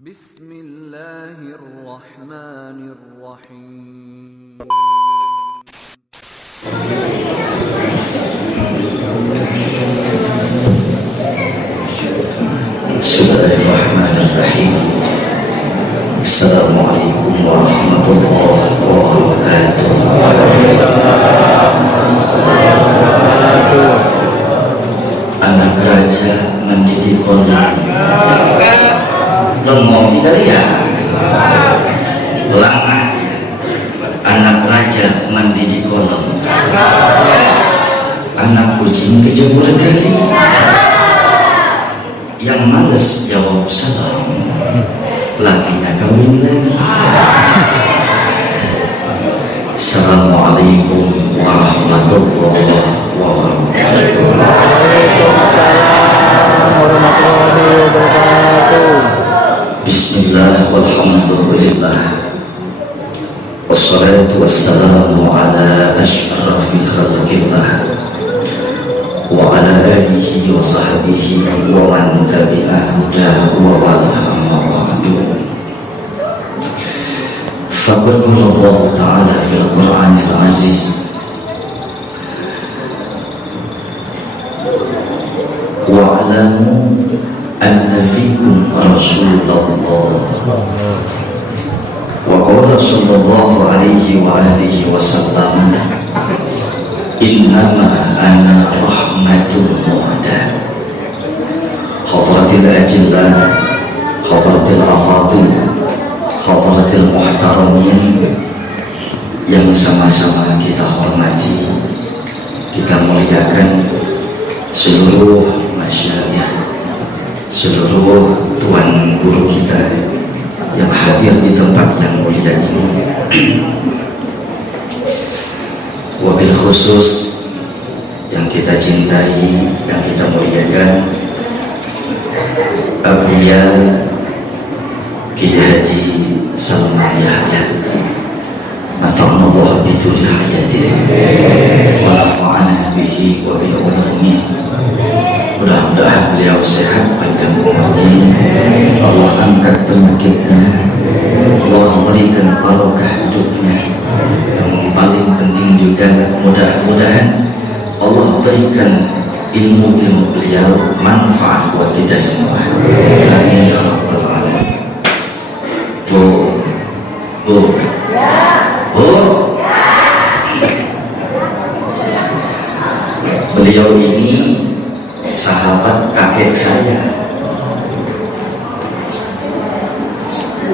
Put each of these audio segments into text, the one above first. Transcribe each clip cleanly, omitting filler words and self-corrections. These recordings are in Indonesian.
Bismillahirrahmanirrahim. Bismillahirrahmanirrahim. Assalamualaikum warahmatullahi wabarakatuh. Anak raja mendidik konon ngomong kalian lama anak raja mendidik konon anak kucing kejemur kali yang males jawab salam lakinya kawin lagi. Assalamualaikum warahmatullahi wabarakatuh. Waalaikumsalam warahmatullahi wabarakatuh. Bismillah walhamdulillah wassalatu wassalamu ala asyrafil khalqillah wa ala alihi wa sahbihi wa man tabi'ahu wa wala amma ba'du. Faqad qala Allah ta'ala fil Qur'anil Aziz wa'lamu anna fikum Rasulullah wa qala sallallahu alaihi wa alihi wa sallam innama ana rahmatul muhda khadratil ajillah khadratil afadil khadratil muhtaramin yang sama-sama kita hormati, kita muliakan seluruh masyayikh, seluruh tuan guru kita yang hadir di tempat yang mulia ini. Wabil khusus yang kita cintai, yang kita muliakan, Abuya Kiai Haji Salman Yahya, mata'ana Allah biduri hayatih wa nafa'ana bihi wa bi umurnih. Mudah-mudahan beliau sehat, panjang umurnya, Allah angkat penyakitnya, Allah berikan barokah hidupnya. Yang paling penting juga mudah-mudahan Allah berikan ilmu-ilmu beliau manfaat buat kita semua. Amin ya rabbal alamin. Beliau ini sahabat kakek saya,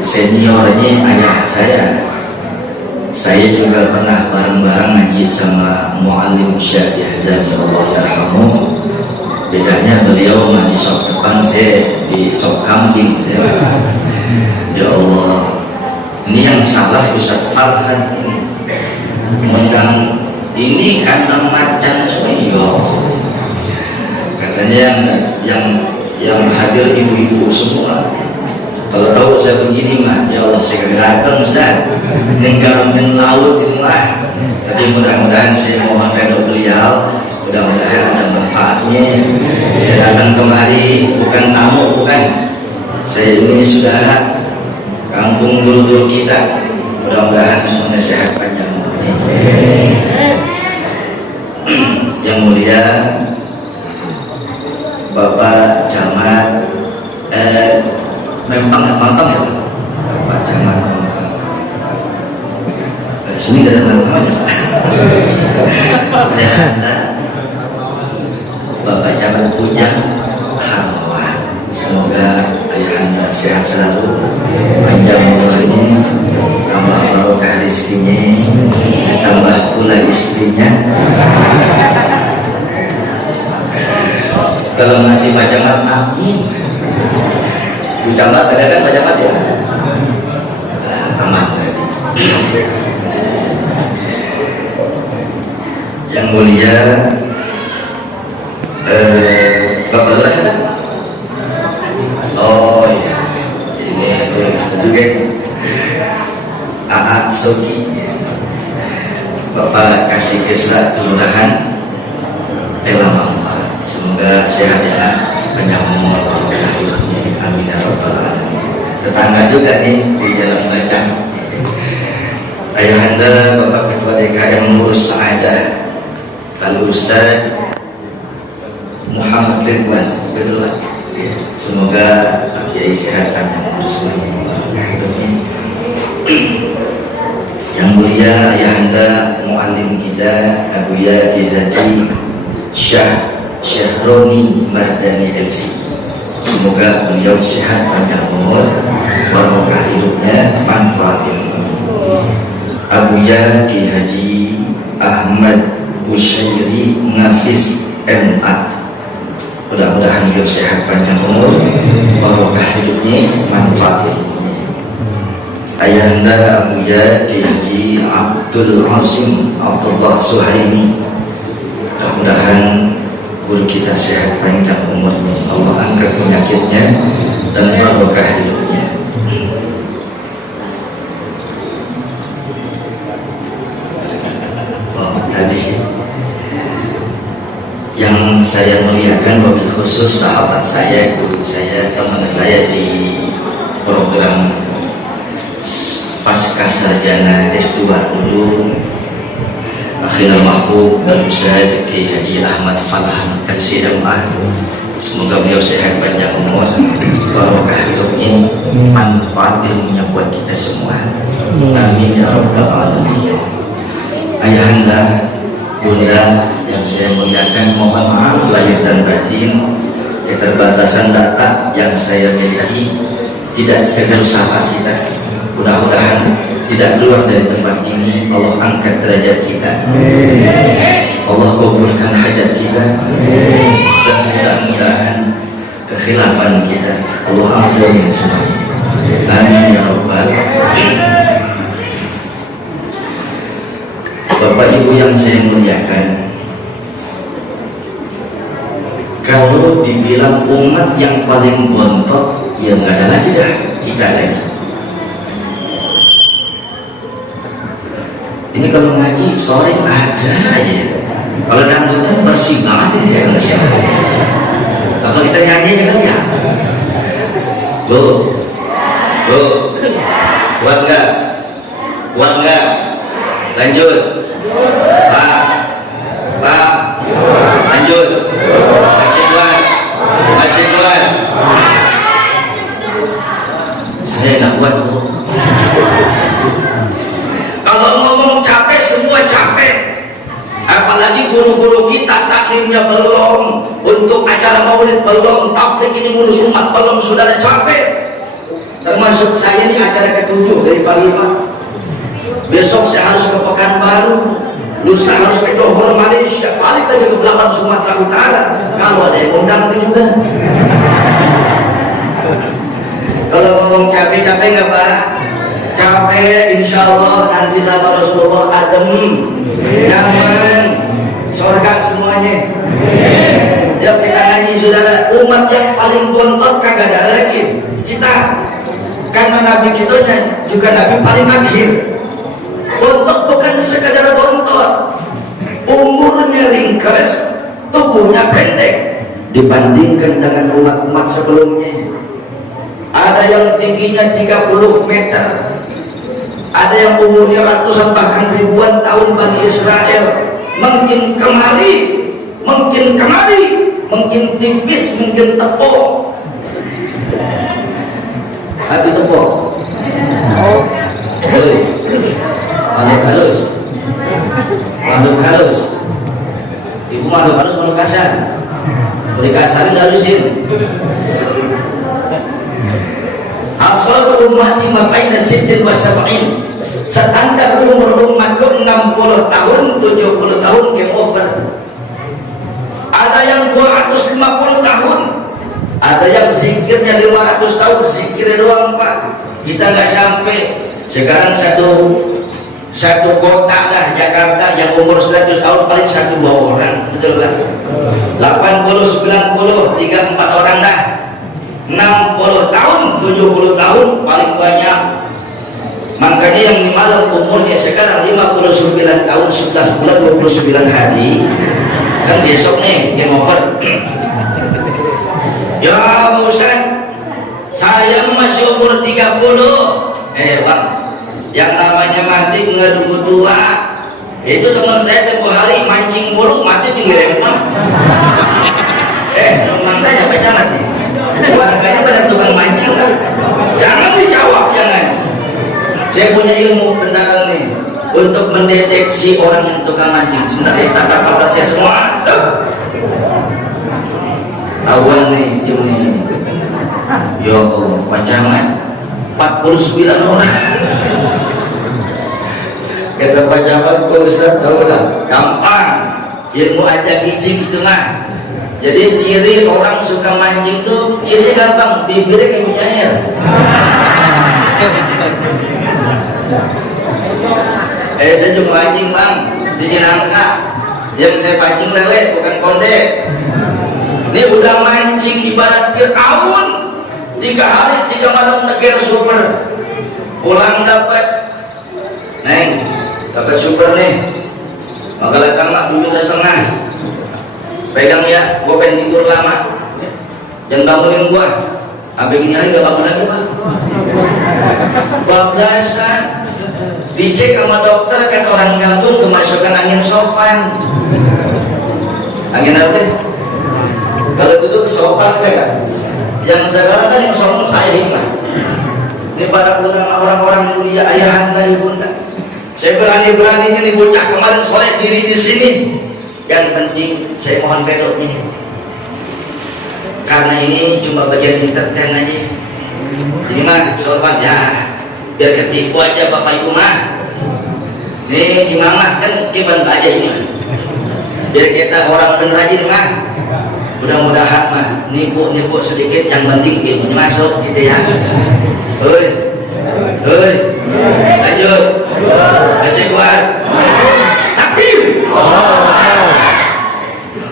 seniornya ayah saya. Saya juga pernah bareng-bareng ngaji sama Muallim Syekh Yahzan Allah yarhamuh. Bedanya beliau mah di sop depan, saya di sop kambing. Ya Allah, ini yang salah Ustaz Farhan ini menggang ini kandang macan semua. Katanya yang hadir ibu-ibu semua. Kalau tahu saya begini mah, ya Allah saya datang Ustaz, ninggalin laut ini mah. Tapi mudah-mudahan saya mohon redha beliau, mudah-mudahan ada manfaatnya. Saya datang kemari bukan tamu, bukan. Saya ini saudara kampung dulu-dulu kita. Mudah-mudahan semuanya sehat panjang umurnya. Yang mulia Bapak Camat Mampang ya Pak? Bapak Camat Mampang. Sini gak ada namanya Pak. Ya, Bapak Camat Ujang Harmawan. Semoga ayahanda sehat selalu, panjang umurnya, tambah barokah rezekinya, tambah pula istrinya. Kalau mati Pak Camat, amin. Bu Camat ada kan Pak Camat ya? Aman tadi. Yang mulia Bapak Lurah ada? Oh iya, ini kurang juga nih. Aak Sogi, Bapak kasih Kesra Kelurahan Pelamampa. Semoga sehat ya, panjang umur, hidupnya. Amin ya rabbal alamin. semangat juga nih di dalam baca. Ayahanda Bapak Ketua DKM yang mengurus Sa'adah, lalu Ustaz Muhammad Ridwan, betul lah. Semoga Pak Kiai sehat dan terus hidupnya. Yang mulia Ayahanda Muallim kita Abuya Ki Haji Syahroni Mardani LC. Semoga beliau sehat panjang umur, barokah hidupnya, manfaat ilmu. Abuya Ki Haji Ahmad Busyairi Ngafiz MA. Mudah-mudahan beliau sehat panjang umur, barokah hidupnya, manfaat ilmunya. Ayahanda Abuya Ki Haji Abdul Azim Abdullah Suhaimi. Mudah-mudahan guru kita sehat panjang umurnya, Allah angkat penyakitnya dan barokah hidupnya. Habis ya. Yang saya muliakan wabil khusus sahabat saya, guru saya, teman saya di program pasca sarjana S2 dulu, akhirnya mahbub dan Ustaz Kiai Haji Ahmad Falhan LCMA. Semoga beliau sehat panjang umur, barokah hidupnya, manfaat ilmunya buat kita semua. Amin ya rabbal alamin. Ayahanda, bunda yang saya muliakan, mohon maaf lahir dan batin keterbatasan data yang saya miliki, tidak kegerusahan kita. Mudah-mudahan tidak keluar dari tempat ini, Allah angkat derajat kita, Allah kabulkan hajat kita, dan mudah-mudahan kekhilafan kita Allah ampuni semuanya. Amin ya rabbal alamin. Bapak Ibu yang saya muliakan, kalau dibilang umat yang paling bontot, ya nggak ada lagi dah kita lagi. Ini kalau ngaji sore ada ya. Kalau dangdutan bersih banget ini ya Indonesia. Apa kita nyanyi aja kali ya? Bu, kuat nggak? Kuat nggak? Lanjut. Pak, lanjut. Masih kuat. Saya nggak kuat Bu. Kalau ngomong capek, semua capek. Apalagi guru-guru kita taklimnya belum, untuk acara maulid belum, tabligh ini ngurus umat belum, sudah capek. Termasuk saya ini acara ke-7 dari Palembang. Besok saya harus ke Pekanbaru, lusa harus ke Johor Malaysia, balik lagi ke belakang Sumatera Utara. Kalau ada yang undang itu juga. Kalau ngomong capek-capek nggak Pak? Capek, insya Allah nanti sama Rasulullah adem, nyaman, surga semuanya. Ya kita ngaji saudara, umat yang paling bontot kagak ada lagi kita, karena Nabi kita juga Nabi paling akhir. Bontot bukan sekadar bontot, umurnya ringkas, tubuhnya pendek dibandingkan dengan umat-umat sebelumnya. Ada yang tingginya 30 meter, ada yang umurnya ratusan bahkan ribuan tahun Bani Israel, mungkin kemari, mungkin tipis, mungkin tepuk. Hati tepuk. Makhluk halus. Ibu makhluk halus, makhluk kasar. Boleh kasarin halusin. Asal ummati mabaina sittin wa sab'in. Standar umur umatku 60 tahun, 70 tahun game over. Ada yang 250 tahun. Ada yang zikirnya 500 tahun, zikirnya doang Pak. Kita nggak sampai. Sekarang satu kota dah Jakarta yang umur 100 tahun paling 1-2 orang, betul Pak? 80, 90, 3-4 orang dah. 60 tahun, 70 tahun paling banyak. Makanya yang di malam umurnya sekarang 59 tahun, 11 bulan, 29 hari. Kan besok nih game over. Ya Pak Ustaz, saya masih umur 30. Bang, yang namanya mati nggak nunggu tua. Itu teman saya tempoh hari mancing mulu mati pinggir empang. Memang tanya Pak Camat nih, warganya pada tukang mancing kan? Jangan dijawab, jangan. Saya punya ilmu pendagang nih untuk mendeteksi orang yang tukang mancing. Sebentar ya, tatap mata saya semua. Tahuan nih, ini. Ya Allah, Pak Camat, 49 orang. Kata Pak Camat, Pak Ustaz tahu lah, gampang. Ilmu aja biji gitu mah. Jadi ciri orang suka mancing tuh ciri gampang, bibirnya kayak punya air. Saya juga mancing bang di Cinangka. Yang saya pancing lele bukan konde. Ini udah mancing ibarat Fir'aun 3 hari 3 malam negara super. Pulang dapat neng, dapat super nih. Maka datang 7,5. Pegang ya, gue pengen tidur lama. Jangan bangunin gue. Sampai gini hari gak bangun lagi bang. Bablasan. Dicek sama dokter kata orang kampung kemasukan angin sopan. Angin apa? Kalau duduk sopan kan. Yang sekarang kan yang sopan saya ini mah. Ini para ulama orang-orang mulia ayahanda ibunda. Saya berani-beraninya nih bocah kemarin sore diri di sini. Yang penting saya mohon redok nih, karena ini cuma bagian entertain aja. Ini mah sopan ya, biar ketipu aja bapak ibu mah. Ini imamah kan kiban aja ini, biar kita orang bener aja nih mah. Mudah-mudahan mah nipu sedikit, yang penting ilmunya masuk gitu ya. Lanjut, masih kuat. Takbir.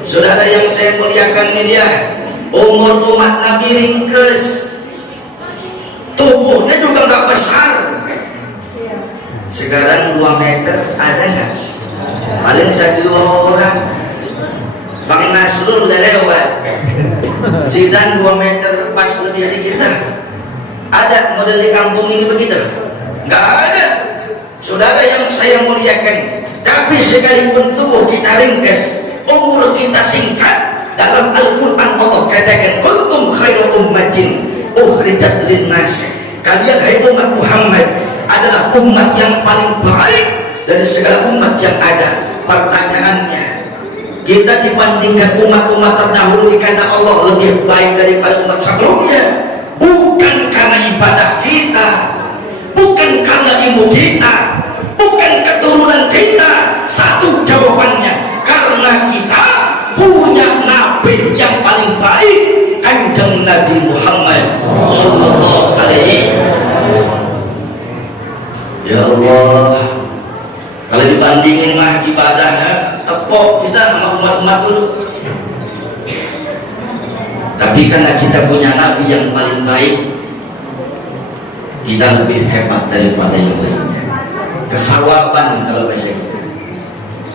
Saudara yang saya muliakan ini dia, umur umat Nabi ringkes, tubuhnya juga nggak besar. Sekarang 2 meter ada nggak? Paling 1-2 orang. Bang Nasrul lewat, Sidan 2 meter pas lebih dari kita. Ada model di kampung ini begitu? Nggak ada. Saudara yang saya muliakan, tapi sekalipun tubuh kita ringkes, umur kita singkat, dalam Al-Quran Allah katakan kuntum khairu ummatin ukhrijat linnas, kalian hai umat Muhammad adalah umat yang paling baik dari segala umat yang ada. Pertanyaannya, kita dibandingkan umat-umat terdahulu dikata Allah lebih baik daripada umat sebelumnya, bukan karena ibadah kita, bukan karena ilmu kita, bukan keturunan kita. Satu jawabannya, karena kita punya Nabi yang paling baik, Kanjeng Nabi Muhammad Sallallahu Alaihi. Ya Allah, kalau dibandingin mah ibadahnya tepok kita sama umat-umat dulu. Tapi karena kita punya Nabi yang paling baik, kita lebih hebat daripada yang lainnya. Kesawaban kalau bahasa kita.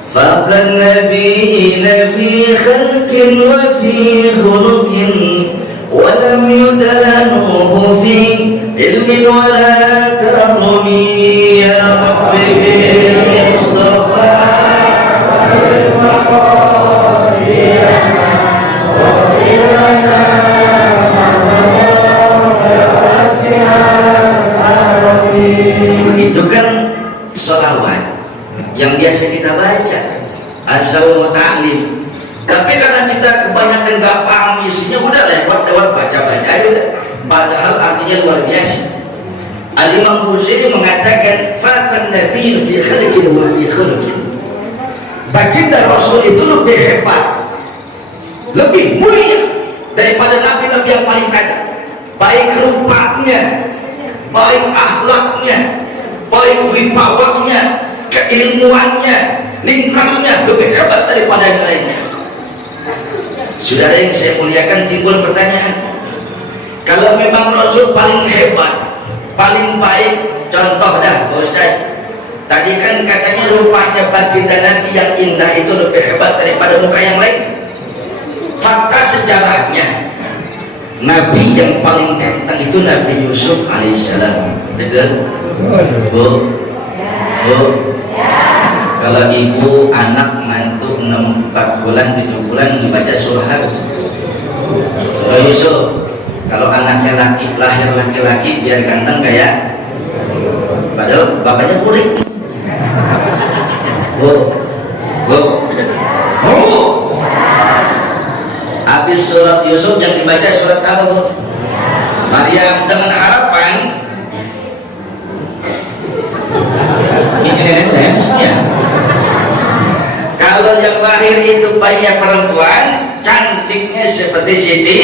Faqan nabiyina fi khalqin wa fi khuluqin wa lam yudanuhu fi ilmin wa la karumi ya Rabbi Mustafa itu kan sholawat yang biasa kita baca asal muta'alim. Tapi karena kita kebanyakan gak paham isinya, udah lewat baca-baca aja. Padahal artinya luar biasa. Al-Imam Busiri mengatakan faqan nabiyyin fi khalqin wa fi khuluqin. Baginda Rasul itu lebih hebat, lebih mulia daripada nabi-nabi yang paling ada. Baik rupanya, baik akhlaknya, baik wibawanya, keilmuannya, lingkarnya lebih hebat daripada yang lainnya. Saudara yang saya muliakan, timbul pertanyaan, kalau memang Rasul paling hebat, paling baik, contoh dah Pak Ustaz, tadi kan katanya rupanya baginda Nabi yang indah itu lebih hebat daripada muka yang lain. Fakta sejarahnya, Nabi yang paling ganteng itu Nabi Yusuf alaihissalam. Betul? Bu? Bu? Kalau ibu anak mantu 4 bulan 7 bulan dibaca surah apa? Surah Yusuf. Kalau anaknya lahir laki-laki biar ganteng kayak, padahal bapaknya burik. Bu? Bu? Bu? Habis surat Yusuf yang dibaca surat apa, Bu? Maryam, dengan harapan ini nenek saya. Kalau yang lahir itu bayinya perempuan, cantiknya seperti Siti,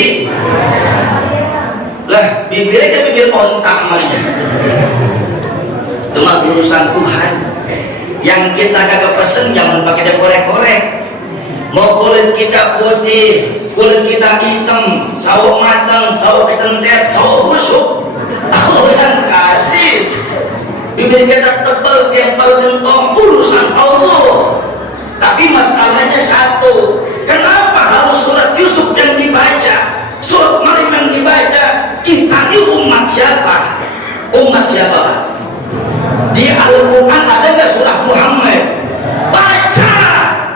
lah bibirnya kayak bibir ontak namanya. Cuma urusan Tuhan. Yang kita kagak pesen jangan pakai korek-korek. Mau kulit kita putih, kulit kita hitam, sawo matang, sawo kecentet, sawo busuk, Allah yang kasih. Bibir kita tebal, gempal, gentong, urusan Allah. Tapi masalahnya satu, kenapa harus surat Yusuf yang dibaca, surat Maryam yang dibaca? Kita ini umat siapa? Umat siapa? Di Al-Quran ada nggak surah Muhammad? Baca,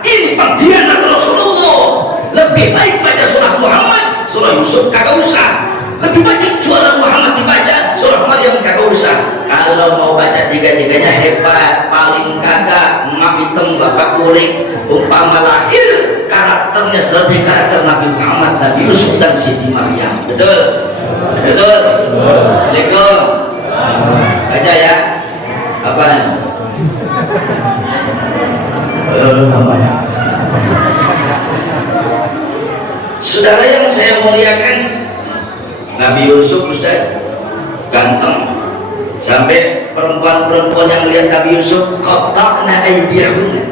ini pengkhianat Rasulullah. Lebih baik baca surah Muhammad, surah Yusuf kagak usah. Lebih baik surah Muhammad dibaca, surah Maryam kagak usah. Kalau mau baca tiga-tiganya hebat, paling kagak mak hitam bapak kulit. Umpama lahir karakternya seperti karakter Nabi Muhammad, Nabi Yusuf dan Siti Maryam. Betul? Betul? Assalamualaikum. Baca ya. Apaan? Apa ya? Saudara yang saya muliakan, Nabi Yusuf Ustaz ganteng sampai perempuan-perempuan yang lihat Nabi Yusuf qatta'na aydiyahunna.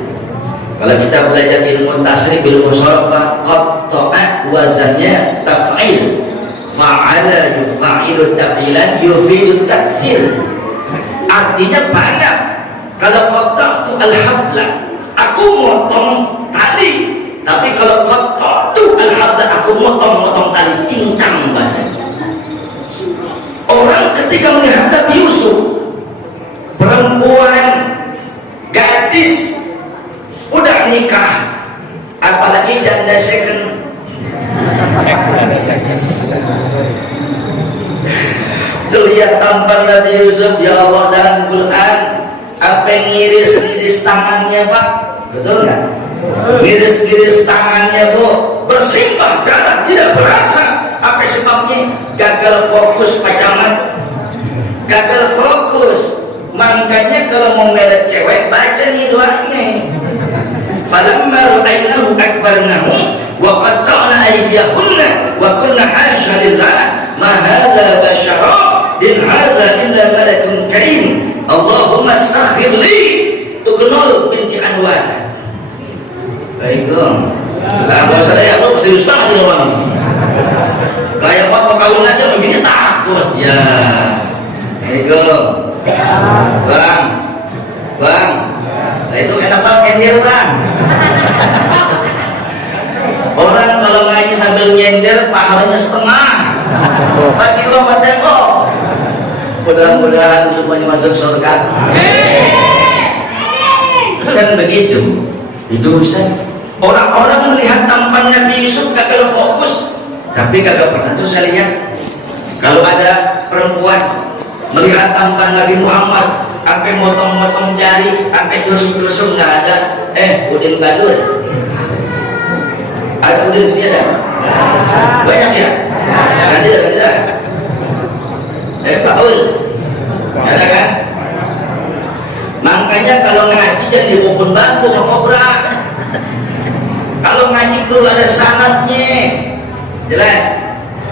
Kalau kita belajar ilmu tasrif, ilmu sharaf, qatta'a wazannya taf'il, fa'ala yufa'ilu taf'ilan yufidu takfir, artinya banyak. Kalau qatta'tu al-habla, aku motong tali. Tapi kalau qatta'tu al-habla, aku motong tali, cincang bahasa. Orang ketika melihat Nabi Yusuf, perempuan, gadis, udah nikah, apalagi janda second. Lihat tampan Nabi Yusuf, ya Allah, dalam Quran, apa ngiris-ngiris tangannya, Pak? Betul nggak? Ngiris-ngiris tangannya, Bu, bersimbah darah tidak berasa. Apa sebabnya? Gagal fokus pacaran, gagal fokus. Makanya kalau mau melet cewek, baca nih doanya. Falamma ra'aynahu akbarnahu wa qatta'na aydiyahunna wa qulna hasya lillah ma hadza bashara in hadza illa malakun karim Allahumma astaghfir li Tugnul binti Anwar. Baiklah. Bapak saya lu serius banget di rumah ini. Kayak bapak kawin aja begini takut ya. Assalamualaikum. Bang, bang, nah itu enak banget nyender, Bang. Orang kalau ngaji sambil nyender pahalanya setengah. Bagi lo tembok. Mudah-mudahan semuanya masuk surga. Kan begitu. Itu Ustaz. Orang-orang melihat tampan Nabi Yusuf gagal fokus, tapi kagak pernah tuh saya lihat kalau ada perempuan melihat tampan Nabi Muhammad sampai motong-motong jari, sampai tusuk-tusuk, nggak ada. Udin Badur ada, Udin sini ada banyak ya, ganti dah Pak Ul ada kan. Makanya kalau ngaji jangan dihubung bambu sama kobra. Kalau ngaji guru ada sanadnya jelas,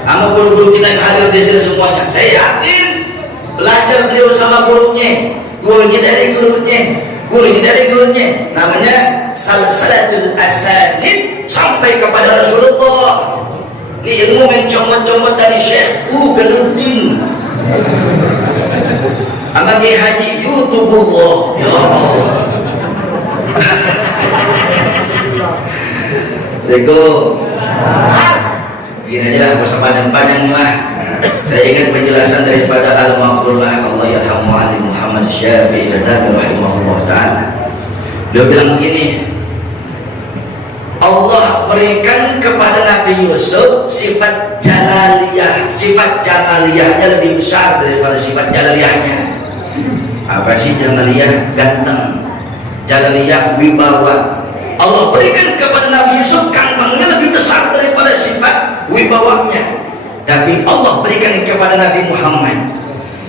sama guru-guru kita yang hadir di sini semuanya. Saya yakin belajar beliau sama gurunya, gurunya dari gurunya, gurunya dari gurunya. Namanya salsalatul asanid sampai kepada Rasulullah. Ini ilmu mencomot-comot dari Syekh Galuddin sama Kiai Haji YouTubullah. Ya Allah. Begini aja lah, masa panjang-panjang nih mah. Saya ingat penjelasan daripada Al-Maqrullah Allah yarhamu Ali Muhammad Syafi'i rahimahullah ta'ala. Beliau bilang begini, Allah berikan kepada Nabi Yusuf sifat jalaliyah. Sifat jamaliyahnya lebih besar daripada sifat jalaliyahnya. Apa sih jamaliyah? Ganteng. Jalaliyah wibawa. Allah berikan kepada Nabi Yusuf gantengnya lebih besar daripada sifat wibawanya. Tapi Allah berikan kepada Nabi Muhammad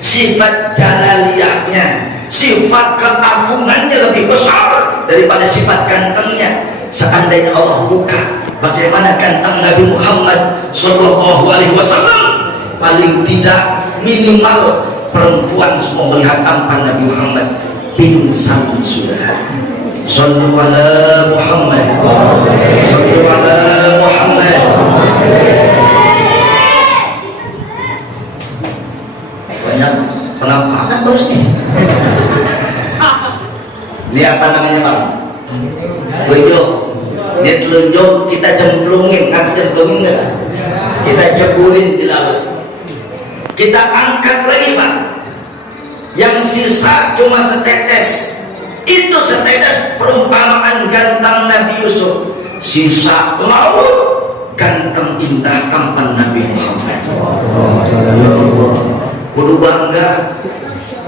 sifat jalaliyahnya, sifat keagungannya lebih besar daripada sifat gantengnya. Seandainya Allah buka bagaimana ganteng Nabi Muhammad Sallallahu Alaihi Wasallam, paling tidak minimal perempuan semua melihat tampan Nabi Muhammad pingsan sudah. Sallu ala Muhammad, sallu ala Muhammad. Banyak penampakan bos nih. Ini apa namanya bang? Telunjuk. Ini telunjuk kita cemplungin, kan cemplungin nggak? Kita ceburin di laut. Kita angkat lagi bang. Yang sisa cuma setetes. Itu setetes perumpamaan ganteng Nabi Yusuf. Sisa laut ganteng indah tampan Nabi Muhammad. Ya Allah, kudu bangga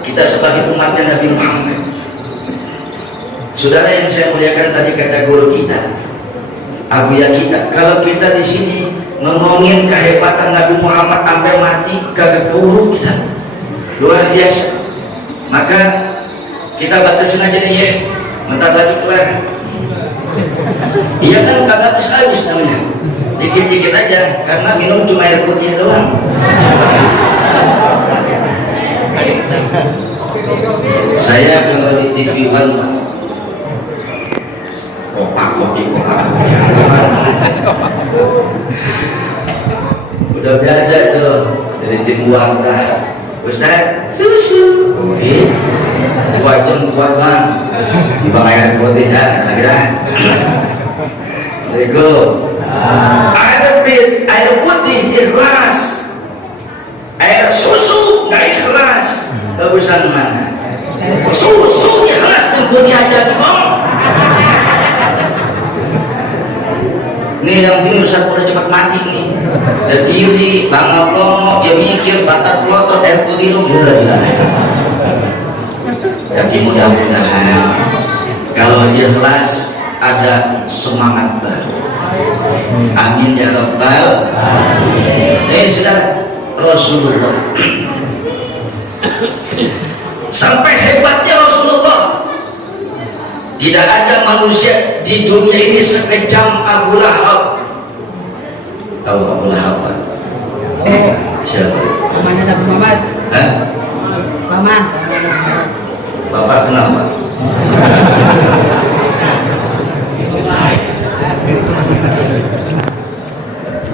kita sebagai umatnya Nabi Muhammad. Saudara yang saya muliakan, tadi kata guru kita, abuya kita, kalau kita di sini ngomongin kehebatan Nabi Muhammad sampai mati kagak keurup kita, luar biasa. Maka kita batasin aja nih ya, bentar lagi kelar. Iya kan kagak habis namanya, dikit-dikit aja, karena minum cuma air putih doang. Saya kalau di TV One kopak kopi udah biasa tuh dari tim uang dah. Ustaz susu oke 2 jam kuat bang di bang air putih ya lagi dah. Air putih ikhlas, air susu nggak ikhlas. Bagusan mana? Susu ikhlas dan putih aja tuh bang. Nih yang ini Ustaz udah cepat mati nih. Udah kiri, langap longok, dia mikir, batat pelotot, air putih lu. Tapi mudah-mudahan kalau dia ikhlas ada semangat baru. Amin ya Rabbal. Saudara Rasulullah sampai hebatnya Rasulullah, tidak ada manusia di dunia ini sekejam Abu Lahab. Tahu Abu Lahab Pak? Siapa? Namanya Nabi Muhammad. Hah? Paman. Bapak kenal Pak?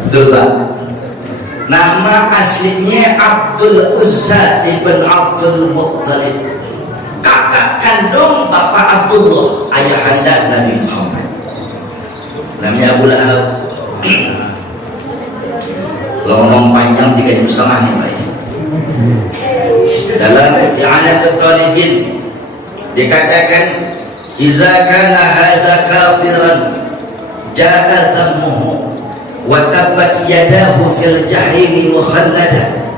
Betul Pak? Nama aslinya Abdul Uzza ibn Abdul Muttalib, kakak kandung Bapak Abdullah, ayahanda Nabi Muhammad. Namanya Abu Lahab. Kalau ngomong panjang 3 jam setengah nih Pak. Dalam I'anatul Talibin dikatakan, "Iza kana hadza kafiran ja'a dhammuhu wa tabbat yadahu fil jahimi mukhallada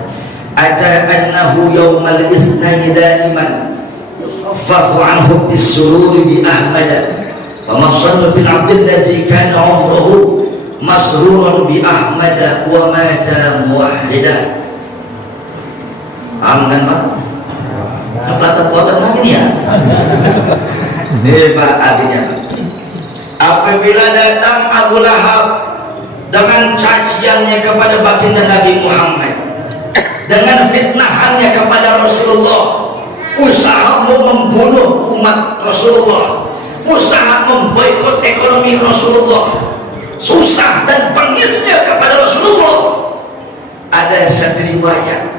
ata annahu yawmal itsnaini daiman fafu anhu bisururi bi ahmada famassallu bil abdillazi kana umruhu masrurun bi ahmada wa mata muwahhida." Paham kan Pak? Pelotot-pelotot lagi nih ya. Pak artinya apabila datang Abu Lahab dengan caciannya kepada baginda Nabi Muhammad, dengan fitnahannya kepada Rasulullah, usaha mau membunuh umat Rasulullah, usaha memboikot ekonomi Rasulullah, susah dan pengisnya kepada Rasulullah. Ada satu riwayat,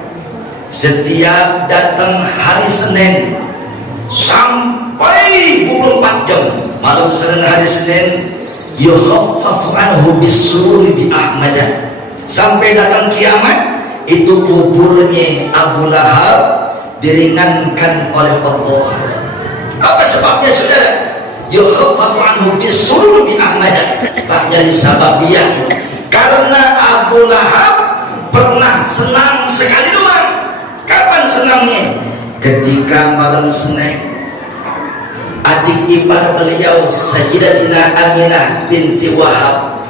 setiap datang hari Senin sampai 24 jam malam Senin hari Senin, yukhaffafu anhu bisururi bi ahmada, sampai datang kiamat, itu kuburnya Abu Lahab diringankan oleh Allah. Apa sebabnya saudara? Yukhaffafu anhu bisurur bi Ahmad. Banyak sebab dia karena Abu Lahab pernah senang sekali doang. Kapan senangnya? Ketika malam Senin, adik ipar beliau Sayyidatina Aminah binti Wahab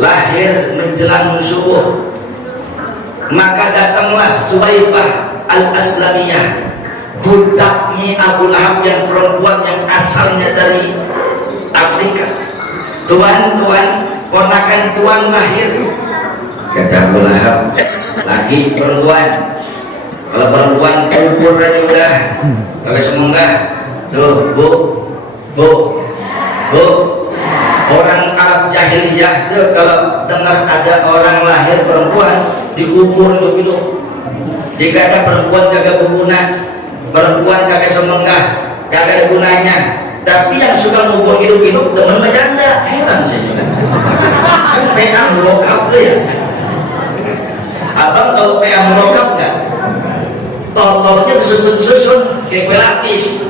lahir menjelang subuh. Maka datanglah Suwaibah al-Aslamiyah, budaknya Abu Lahab yang perempuan yang asalnya dari Afrika. Tuan, ponakan tuan lahir. Kata Abu Lahab, laki perempuan. Kalau perempuan kubur aja udah. Kalau semoga tuh bu, orang Arab jahiliyah tuh kalau dengar ada orang lahir perempuan dikubur hidup-hidup. Jika ada perempuan kagak berguna, perempuan kagak semenggah, kagak ada gunanya. Tapi yang suka ngubur hidup-hidup demen janda, heran saya juga. Kan PA merokap tuh ya. Abang tahu PA merokap nggak? Tol-tolnya susun-susun kayak kue lapis.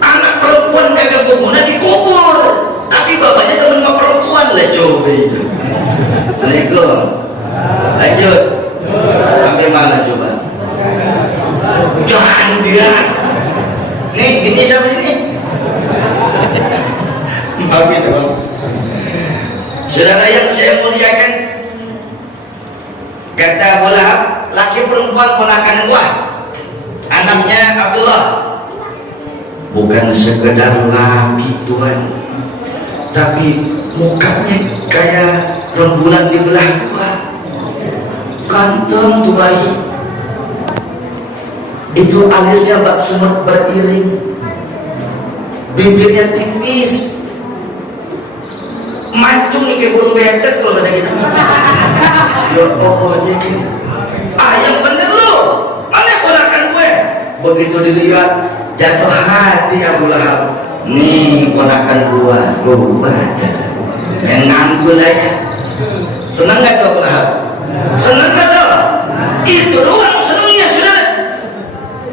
Anak perempuan kagak berguna dikubur, tapi bapaknya temen sama perempuan lah, coba itu. Assalamualaikum. Lanjut. Sampai mana coba? Jangan dia. Nih, ini siapa ini? Maafin bang. Saudara yang saya muliakan, kata Abu Lahab, laki perempuan ponakan gua, anaknya Abdullah. Bukan sekedar laki Tuhan, tapi mukanya kayak rembulan dibelah dua, ganteng tuh bayi. Itu alisnya bak semut beriring, bibirnya tipis, mancung nih kayak burung betet kalau bahasa kita. Ya Allah jadi, yang bener lo, mana ponakan gue? Begitu dilihat, jatuh hati Abu Lahab. Nih ponakan gua aja, main nganggul aja. Senang gak tuh Abu Lahab? Senang gak tuh? Itu doang senangnya saudara.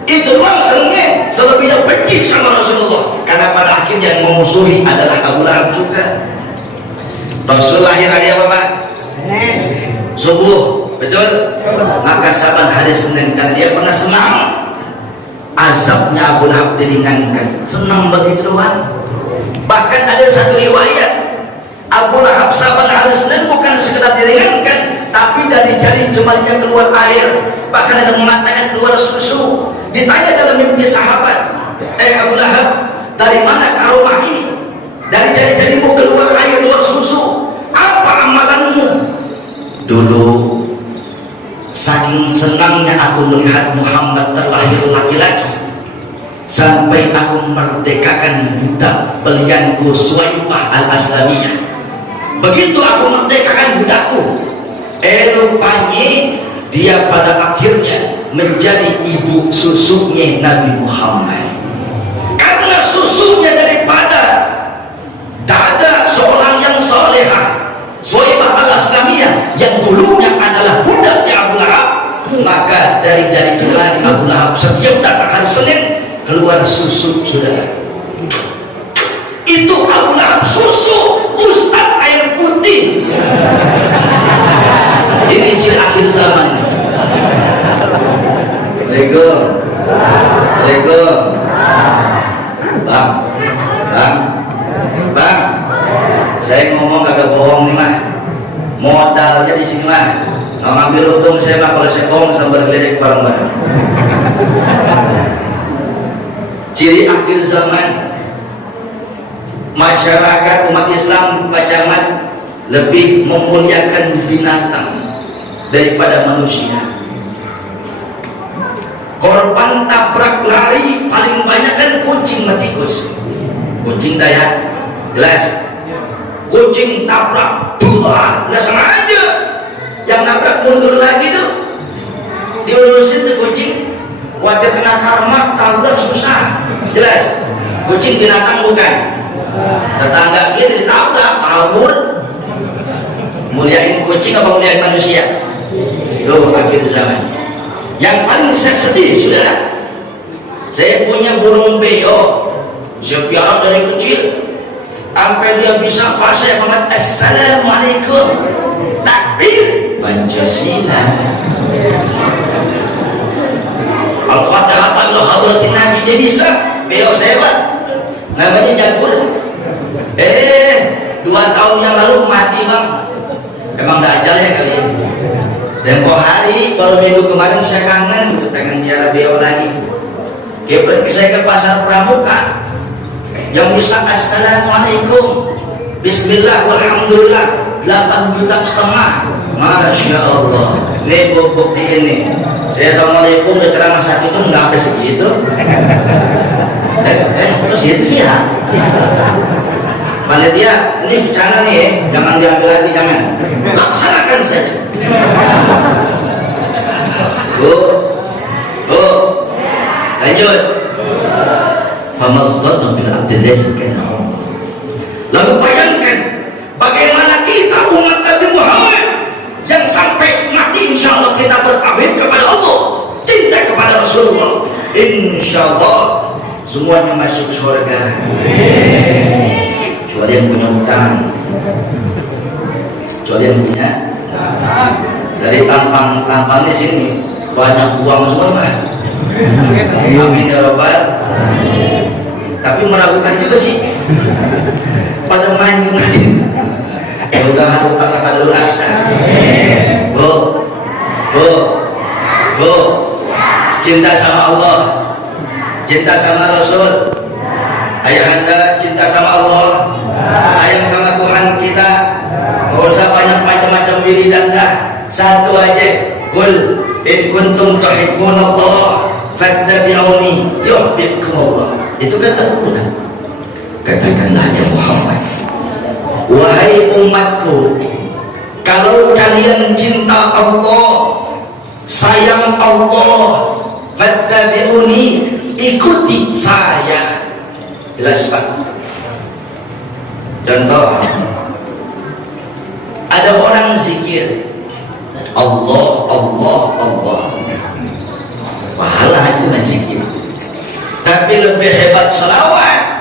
Itu doang senangnya. Selebihnya benci sama Rasulullah, karena pada akhirnya yang memusuhi adalah Abu Lahab juga. Rasul lahir hari apa Pak? Subuh, betul? Maka saban hari Senin, karena dia pernah senang, azabnya Abu Lahab diringankan. Senang begitu doang. Bahkan ada satu riwayat, Abu Lahab saban hari Senin bukan sekedar diringankan, tapi dari jari jemarinya keluar air. Bahkan ada yang mengatakan keluar susu. Ditanya dalam mimpi sahabat, Abu Lahab, dari mana karomah ini? Dari jari-jarimu keluar air, keluar susu. Apa amalanmu? Dulu saking senangnya aku melihat Muhammad terlahir laki-laki, sampai aku merdekakan budak belianku Suwaibah al-Aslamiyah. Begitu aku merdekakan budakku, rupanya dia pada akhirnya menjadi ibu susunya Nabi Muhammad. Karena susunya daripada dada seorang yang solehah, Suwaibah al-Aslamiyah, yang dulunya adalah budaknya Abu Lahab, maka dari jari jemari Abu Lahab setiap datang hari Senin keluar susu saudara. Itu Abu Lahab susu, Ustaz air putih. Ini ciri akhir zaman nih. Assalamualaikum. Bang, saya ngomong kagak bohong nih mah. Modalnya di sini mah nggak ngambil untung saya mah, kalau saya ngomong sambil geledek bareng-bareng. Ciri akhir zaman, masyarakat umat Islam Pak Camat lebih memuliakan binatang daripada manusia. Korban tabrak lari paling banyak kan kucing sama tikus. Kucing Dayak jelas, kucing tabrak dua nggak sengaja, yang nabrak mundur lagi tuh diurusin tuh kucing, wajar kena karma, tabrak susah jelas. Kucing binatang bukan, tetangga kita ditabrak kabur, Muliain kucing apa muliain manusia? Tuh akhir zaman. Yang paling saya sedih, saudara, saya punya burung beo, saya piara dari kecil sampai dia bisa fasih banget. Assalamualaikum, takbir, Pancasila, Al-Fatihah, Allah hadratin Nabi, dia bisa. Beo saya Pak, namanya Jagur. 2 tahun yang lalu mati Bang. Emang dajal ya kali ya. Tempo hari baru minggu kemarin saya kangen gitu, pengen biara beo lagi. Saya ke pasar Pramuka yang bisa assalamualaikum, bismillah, walhamdulillah, 8,5 juta. Masya Allah. Ini bukti ini. Saya assalamualaikum udah ceramah satu itu nggak sampai segitu. Terus itu sih ya. Panitia, ini bercanda nih ya, jangan diambil hati, jangan. Laksanakan saja. Lanjut. Famazdadna bil abdillahi kana Allah. Lalu bayangkan bagaimana kita umat Nabi Muhammad yang sampai mati insya Allah kita bertauhid kepada Allah, cinta kepada Rasulullah, insya Allah semuanya masuk surga. Kecuali yang punya utang, kecuali yang punya. Dari tampang-tampangnya sini banyak uang semua kan? Amin ya Rabbal. Tapi meragukan juga sih pada main. Mudah-mudahan utangnya pada lunas. Bu, cinta sama Allah, cinta sama Rasul, ayahanda cinta sama Allah, sayang sama Tuhan kita. Gak usah banyak macam-macam wiridan dah, satu aja. Qul in kuntum tuhibbunallah fattabi'uni yuhibbukumullah. Itu kan Al-Quran. Katakanlah ya Muhammad, wahai umatku, kalau kalian cinta Allah, sayang Allah, fattabi'uni, ikuti saya. Jelas Pak? Contoh, ada orang zikir Allah, Allah, Allah, pahala itu zikir. Tapi lebih hebat selawat.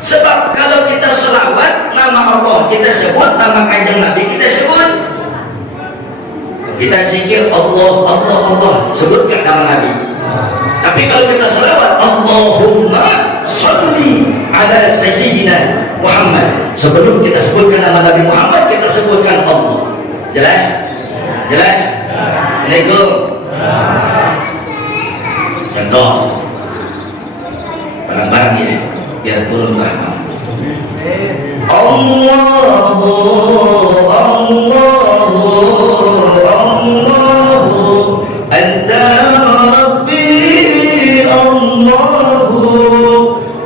Sebab kalau kita selawat, nama Allah kita sebut, nama kanjeng Nabi kita sebut. Kita zikir Allah, Allah, Allah, sebutkan nama Nabi. Tapi kalau kita selawat, Allahumma sholli ala sayyidina Muhammad, sebelum kita sebutkan nama Nabi Muhammad, kita sebutkan Allah. Jelas? Jelas? Assalamualaikum. Contoh, barang-barang ya, biar turun rahmat. Allahu, Allahu, Allahu, Anta Rabbi, Allahu,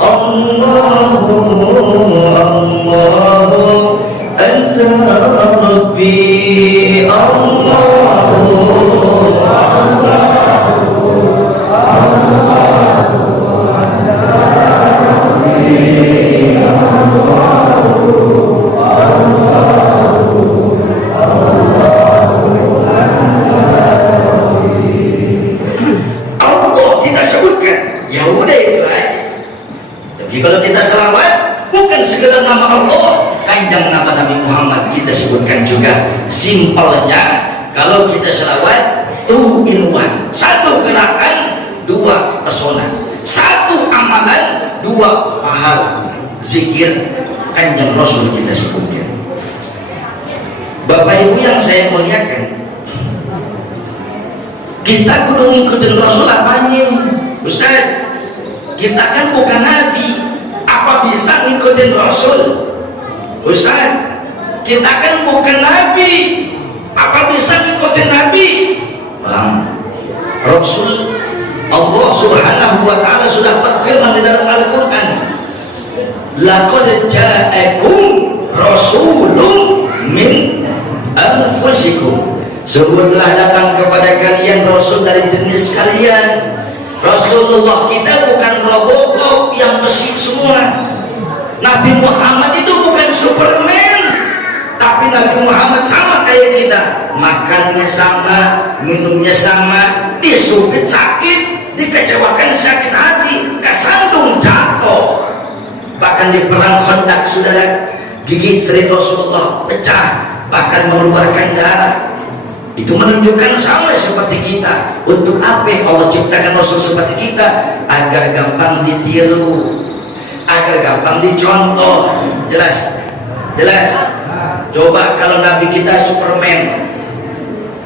Allahu, Allahu, Anta Rabbi, Allahu. Kalau kita selawat bukan sekedar nama Allah, kanjeng nama Nabi Muhammad kita sebutkan juga. Simpelnya kalau kita selawat 2 in 1, satu gerakan 2 pesona, satu amalan 2 pahala. Zikir kanjeng Rasul kita sebutkan. Bapak Ibu yang saya muliakan, kita kudu ngikutin Rasul apanya? Ustaz, kita kan bukan Nabi, apa bisa ngikutin Rasul? Ustaz, kita kan bukan Nabi, apa bisa ngikutin Nabi? Bang, Rasul Allah Subhanahu wa ta'ala sudah berfirman di dalam Al-Quran, laqad ja'akum rasulun min anfusikum, sungguhlah datang kepada kalian Rasul dari jenis kalian. Rasulullah kita bukan Robocop yang besi semua. Nabi Muhammad itu bukan Superman, tapi Tapi Nabi Muhammad sama kayak kita, makannya sama, minumnya sama, disupit sakit, dikecewakan sakit hati, kesandung jatuh. Bahkan di perang Khandaq, saudara, gigi seri Rasulullah pecah, bahkan mengeluarkan darah. Itu menunjukkan sama seperti kita. Untuk apa Allah ciptakan Rasul seperti kita? Agar gampang ditiru, agar gampang dicontoh. Jelas? Jelas? Coba kalau Nabi kita Superman,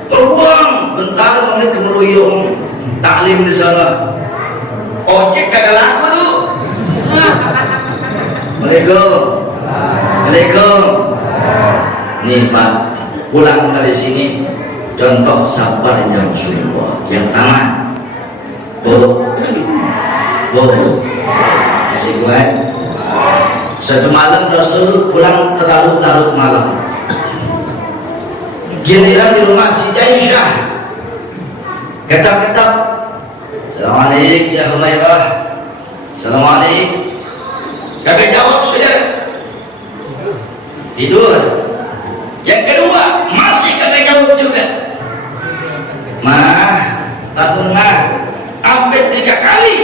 terbuang bentar menit kemeruyung, taklim di sana, ojek kagak laku tuh. Assalamualaikum. Assalamualaikum. Nih Pak, pulang dari sini, contoh sabarnya Rasulullah. Yang pertama, masih kuat. Satu malam Rasul pulang terlalu larut malam. Giliran di rumah Siti Aisyah, ketak-ketak, Assalamualaikum ya Humairah, Assalamualaikum. Kagak jawab, saudara. Tidur. Yang kedua, masih kagak jawab juga. Takun sampai 3 kali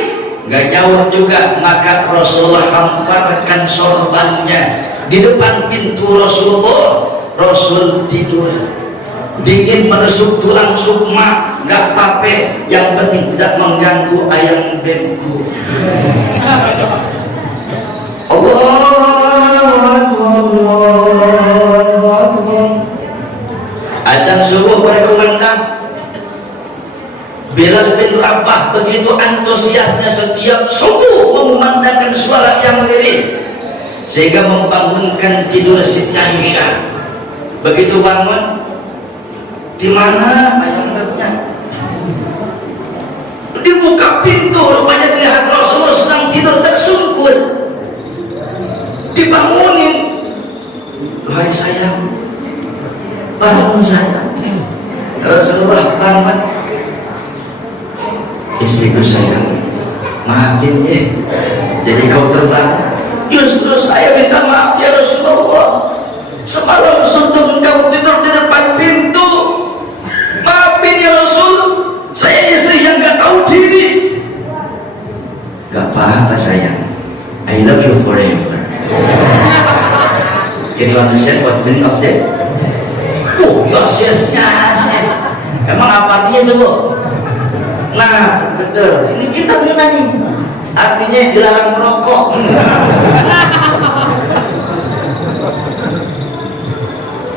nggak jawab juga. Maka Rasulullah hamparkan sorbannya di depan pintu Rasulullah. Rasul tidur, dingin menusuk tulang sukma, nggak apa-apa, yang penting tidak mengganggu ayam bebku. Allahu Akbar. Azan subuh berkumandang. Bilal bin Rabah begitu antusiasnya setiap subuh mengumandangkan suara yang lirih, sehingga membangunkan tidur Siti Aisyah. Begitu bangun, di mana ayam bebnya? Dibuka pintu, rupanya dilihat Rasulullah sedang tidur tersungkur. Dibangunin, wahai sayang, bangun sayang. Rasulullah bangun. Istriku sayang, maafin ya, jadi kau terbang. Justru saya minta maaf ya Rasulullah, semalam suntuk engkau tidur di depan pintu. Maafin ya Rasul, saya istri yang gak tahu diri. Gak apa-apa sayang, I love you forever. Can you understand what the meaning of that? Oh yes, yes, yes, yes. Emang apa artinya itu Bu? Nah betul, ini kita punya nih, artinya dilarang merokok.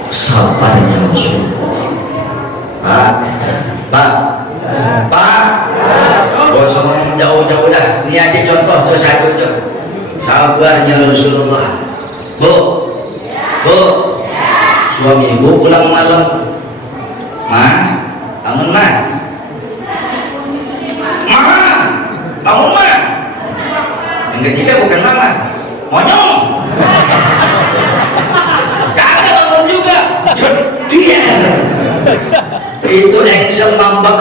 Sabarnya Rasulullah. Pak, gak usah ngomong jauh-jauh dah. Ini aja contoh tuh satu tuh. Sabarnya Rasulullah. Bu, suami ibu pulang malam. Bangun bangun Ma. Yang ketiga bukan mama, monyong. Kagak bangun juga, jodier. Itu engsel mambak.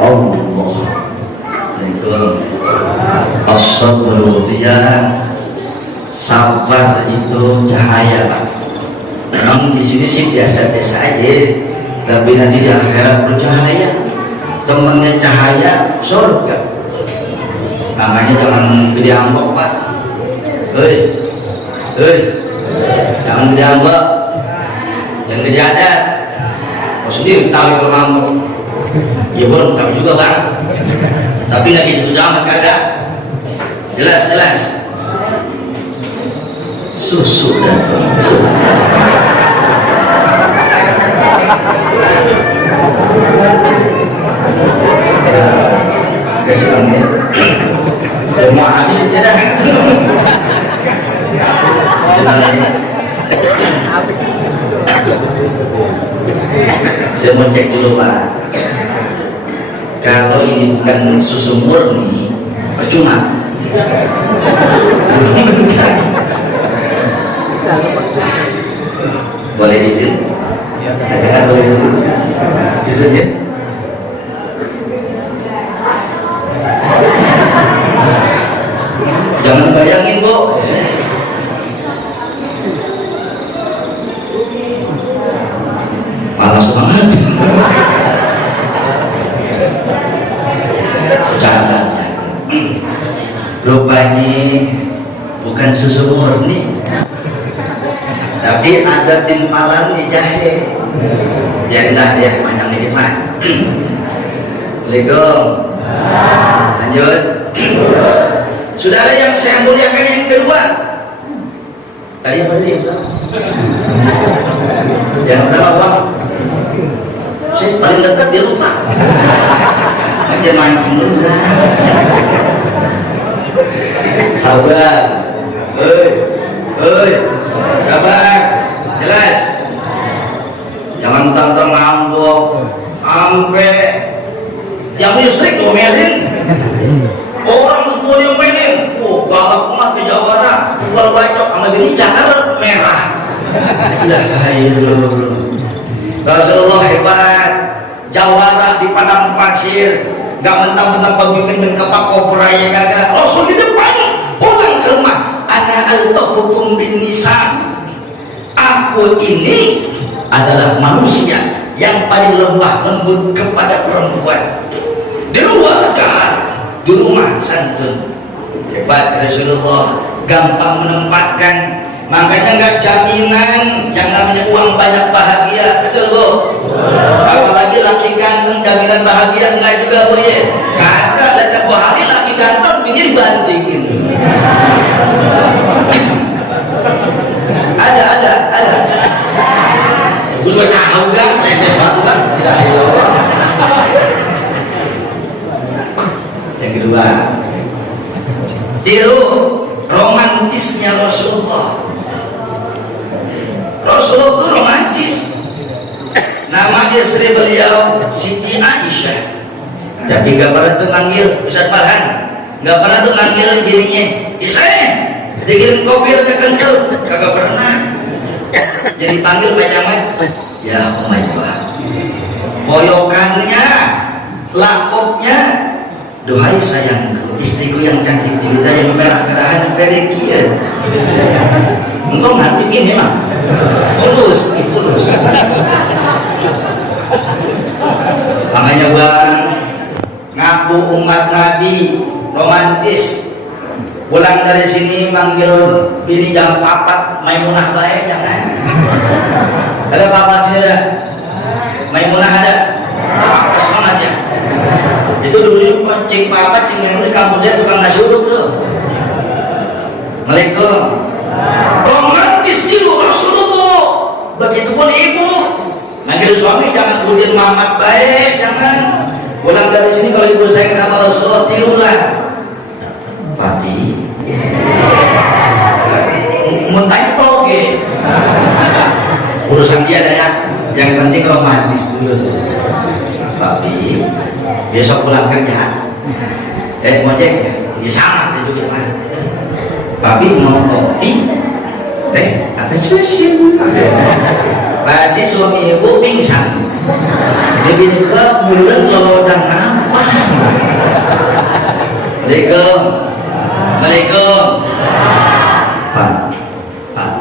Allah. As-sabru diyan. Sabar itu cahaya, Pak. Memang di sini sih biasa-biasa aja, tapi nanti di akhirat bercahaya. Temannya cahaya surga. Makanya jangan gede ambok Pak. Jangan gede ambok, jangan gede adat. Kau sendiri tahu kalau ambok. Ya belum tahu juga Bang. Tapi nggak gitu jangan kagak. Jelas. Susu datang. Kesenangnya mau habis aja dah. Saya mau cek dulu Pak, kalau ini bukan susu murni percuma. Boleh izin? Katakan boleh izin? Izin ya? Jangan bayangin Bu, malah semangat. Bercanda. Rupanya bukan susu murni, tapi ada timpalan di jahe. Biarin dah ya, panjang dikit mah. Assalamualaikum. Lanjut. Saudara yang saya muliakan yang kedua. Tadi apa tadi? Yang pertama apa? Saya paling dekat dia lupa. Dia mancing dulu lah. Sabar. Sabar. Jelas. Jangan tantang ngambok. Sampai yang listrik ngomelin. Orang semua diomelin. Oh, galak banget ke Jawa Barat. Kalau bacok sama bini Jakarta merah. Rasulullah hebat. Jawara di padang pasir, gak mentang-mentang pemimpin kepak koperanya gagah. Rasul di depan pulang ke rumah. Ana al-tafukum bin nisa. Aku ini adalah manusia yang paling lemah lembut kepada perempuan. Di luar kahar, di rumah santun. Hebat Rasulullah, gampang menempatkan. Makanya nggak jaminan yang namanya uang banyak bahagia, betul bu? Apalagi laki ganteng jaminan bahagia enggak juga bu ya? Kata lihat bu hari laki ganteng ini dibandingin. Ada. Gue juga tahu kan, lemes banget kan? Tidak ada. Yang kedua, tiru romantisnya Rasulullah. Rasulullah itu romantis. Nama istri beliau Siti Aisyah. Tapi gak pernah tuh manggil Ustaz Farhan, gak pernah tuh manggil bininya Isai, dikirim kopi ke kental, kagak pernah. Jadi panggil Pak Camat, ya oh my God. Poyokannya, lakopnya, dohai sayangku, istriku yang cantik cerita yang merah kerahan Ferekia. Engkau ngerti ini mah fulus. Makanya bang, ngaku umat Nabi romantis. Pulang dari sini manggil bini jam 4 Maimunah baik jangan. Ada apa sih ada? Maimunah ada? Apa semangat ya? Itu dulu cing papa cing Maimunah di kampus saya tukang nasi uduk tuh. Assalamualaikum. Romantis dulu Rasulullah. Begitupun ibu. Manggil suami jangan udin Mamat baik, jangan. Pulang dari sini kalau ibu sayang sama Rasulullah tirulah. Papi. Muntahnya toge. Urusan dia ada ya. Yang penting romantis dulu. Papi. Besok pulang kerja. Ngojek ya. Ya sama juga mah. Papi mau kopi. Apa susu? Pasti suami ibu pingsan. Dia bini gua mulut lodang apa? Assalamualaikum. Pak,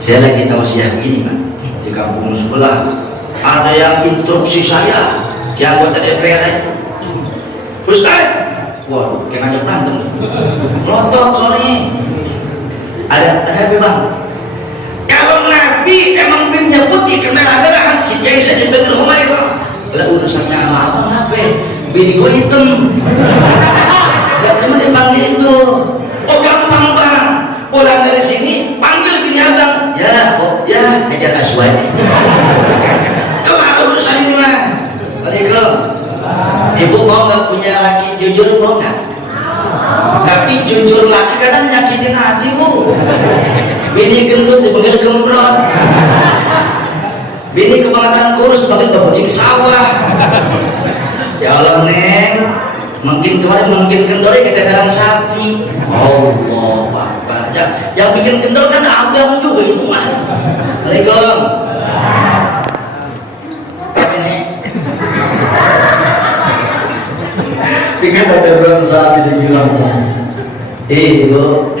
saya lagi tausiah gini Pak. Di kampung sebelah ada yang interupsi saya, yang anggota DPR aja. Ustaz, waduh, kayak ngajak berantem. Klotot soalnya. Ada apa bang? Kalau Nabi emang binnya putih kemerah-merahan sih jadi saja betul Humairah. Lah urusannya apa ngapain? Bini gue hitam. Ya kamu dipanggil itu. Oh gampang bang. Pulang dari sini panggil bini abang. Ya, oh ya, ajar aswad. Kelar urusan ini mah. Assalamualaikum. Ibu mau nggak punya laki jujur mau nggak? Tapi jujur laki kadang nyakitin hati bu. Bini gendut dipanggil gembrot. Bini kebangetan kurus dipanggil pebeging sawah. Ya Allah neng, mungkin kemarin mungkin kendor keteteran sapi. Allah Akbar. Yang bikin kendor kan abang juga itu mah. Assalamualaikum. Apa ini? Bikin keteteran sapi dibilang. Ibu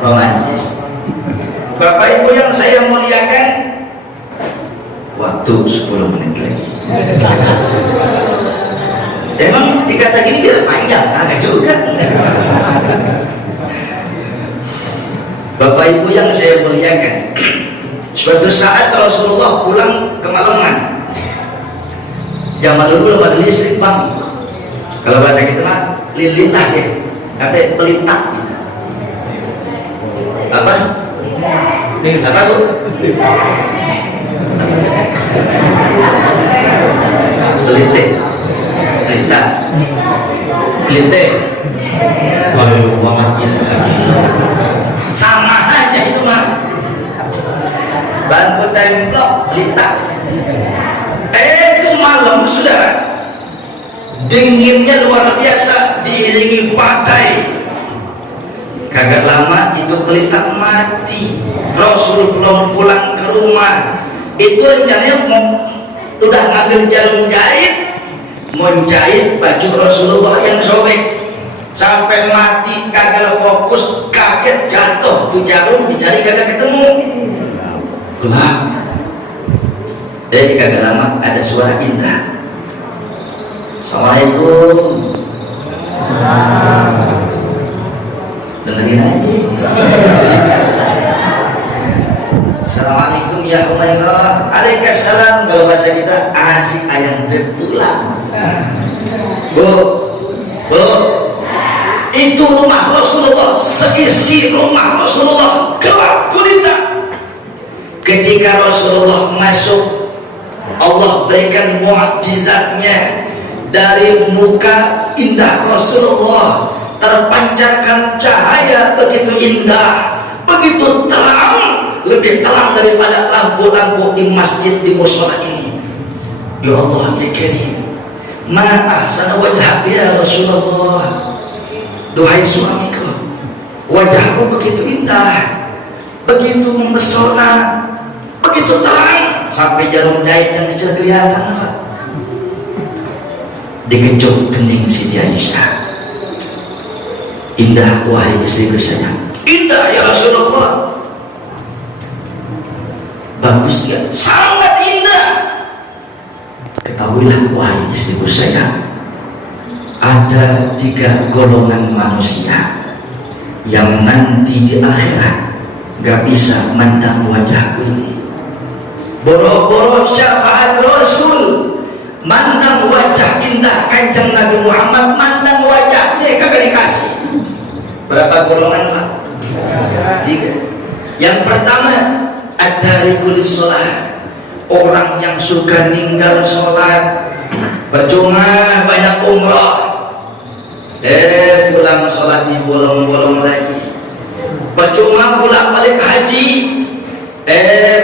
romantis. Bapak Ibu yang saya muliakan, waktu 10 menit lagi. Emang dikata gini biar panjang, agak juga. Bapak Ibu yang saya muliakan, suatu saat Rasulullah pulang kemalaman. Zaman dulu belum ada listrik, Bang. Kalau bahasa kita mah lilin lah ya, apa pelintak gitu. Apa Bu? Pelintik, pelintak, pelintik. Waduh, Muhammad ini sama aja itu mah. Lampu templok, pelintak. Itu malam, saudara, dinginnya luar biasa, diiringi badai. Kagak lama itu pelintak mati. Rasul belum pulang ke rumah, itu rencananya udah ngambil jarum jahit, mau jahit baju Rasulullah yang sobek. Sampai mati kagak fokus, kaget jatuh tuh jarum, dicari kagak ketemu. Gelap. Jadi kagak lama ada suara indah. Assalamualaikum. Dengerin aja. Assalamualaikum ya Umairah. Waalaikumsalam. Kalau bahasa kita asik ayam terpulang. Bu, itu rumah Rasulullah, seisi rumah Rasulullah gelap gulita. Ketika Rasulullah masuk, Allah berikan mukjizatnya. Dari muka indah Rasulullah terpancarkan cahaya begitu indah, begitu terang, lebih terang daripada lampu-lampu di masjid, di mushola ini. Ya Allah ya Karim, ma ahsana wajhak ya Rasulullah. Duhai suamiku, wajahmu begitu indah, begitu mempesona, begitu terang, sampai jarum jahit yang kecil kelihatan, Pak. Dikecup kening Siti Aisyah. Indah wahai istriku sayang. Indah ya Rasulullah. Bagus ya, sangat indah. Ketahuilah wahai istriku sayang, ada 3 golongan manusia yang nanti di akhirat gak bisa mandang wajahku ini. Boro-boro syafaat Rasul, mandang wajah indah Kanjeng Nabi Muhammad, mandang wajahnya kagak dikasih. Berapa golongan, Pak? 3. Yang pertama, ad-darikul sholat, orang yang suka ninggal sholat. Percuma banyak umrah, pulang sholatnya bolong-bolong lagi. Percuma pulang balik haji,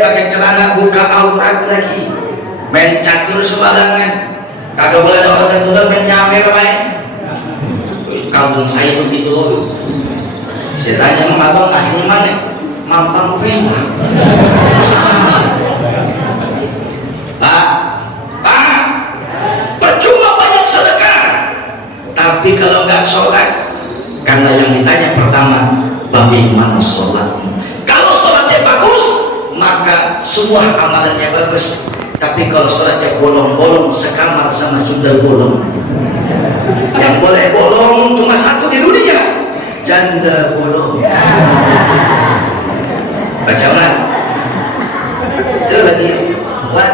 pakai celana buka aurat lagi. Main catur sembarangan, kagak boleh ada orang tunggal main nyawer baik. Kampung saya itu gitu. Saya tanya sama abang aslinya mana? Mampang Pena. Pak, percuma banyak sedekah, tapi kalau nggak sholat, karena yang ditanya pertama, bagaimana sholatmu? Kalau sholatnya bagus, maka semua amalannya bagus. Tapi kalau sholatnya bolong-bolong, sekamar sama sundal bolong. Yang boleh bolong cuma satu di dunia, janda bolong. Baca ulang. Itu lagi buat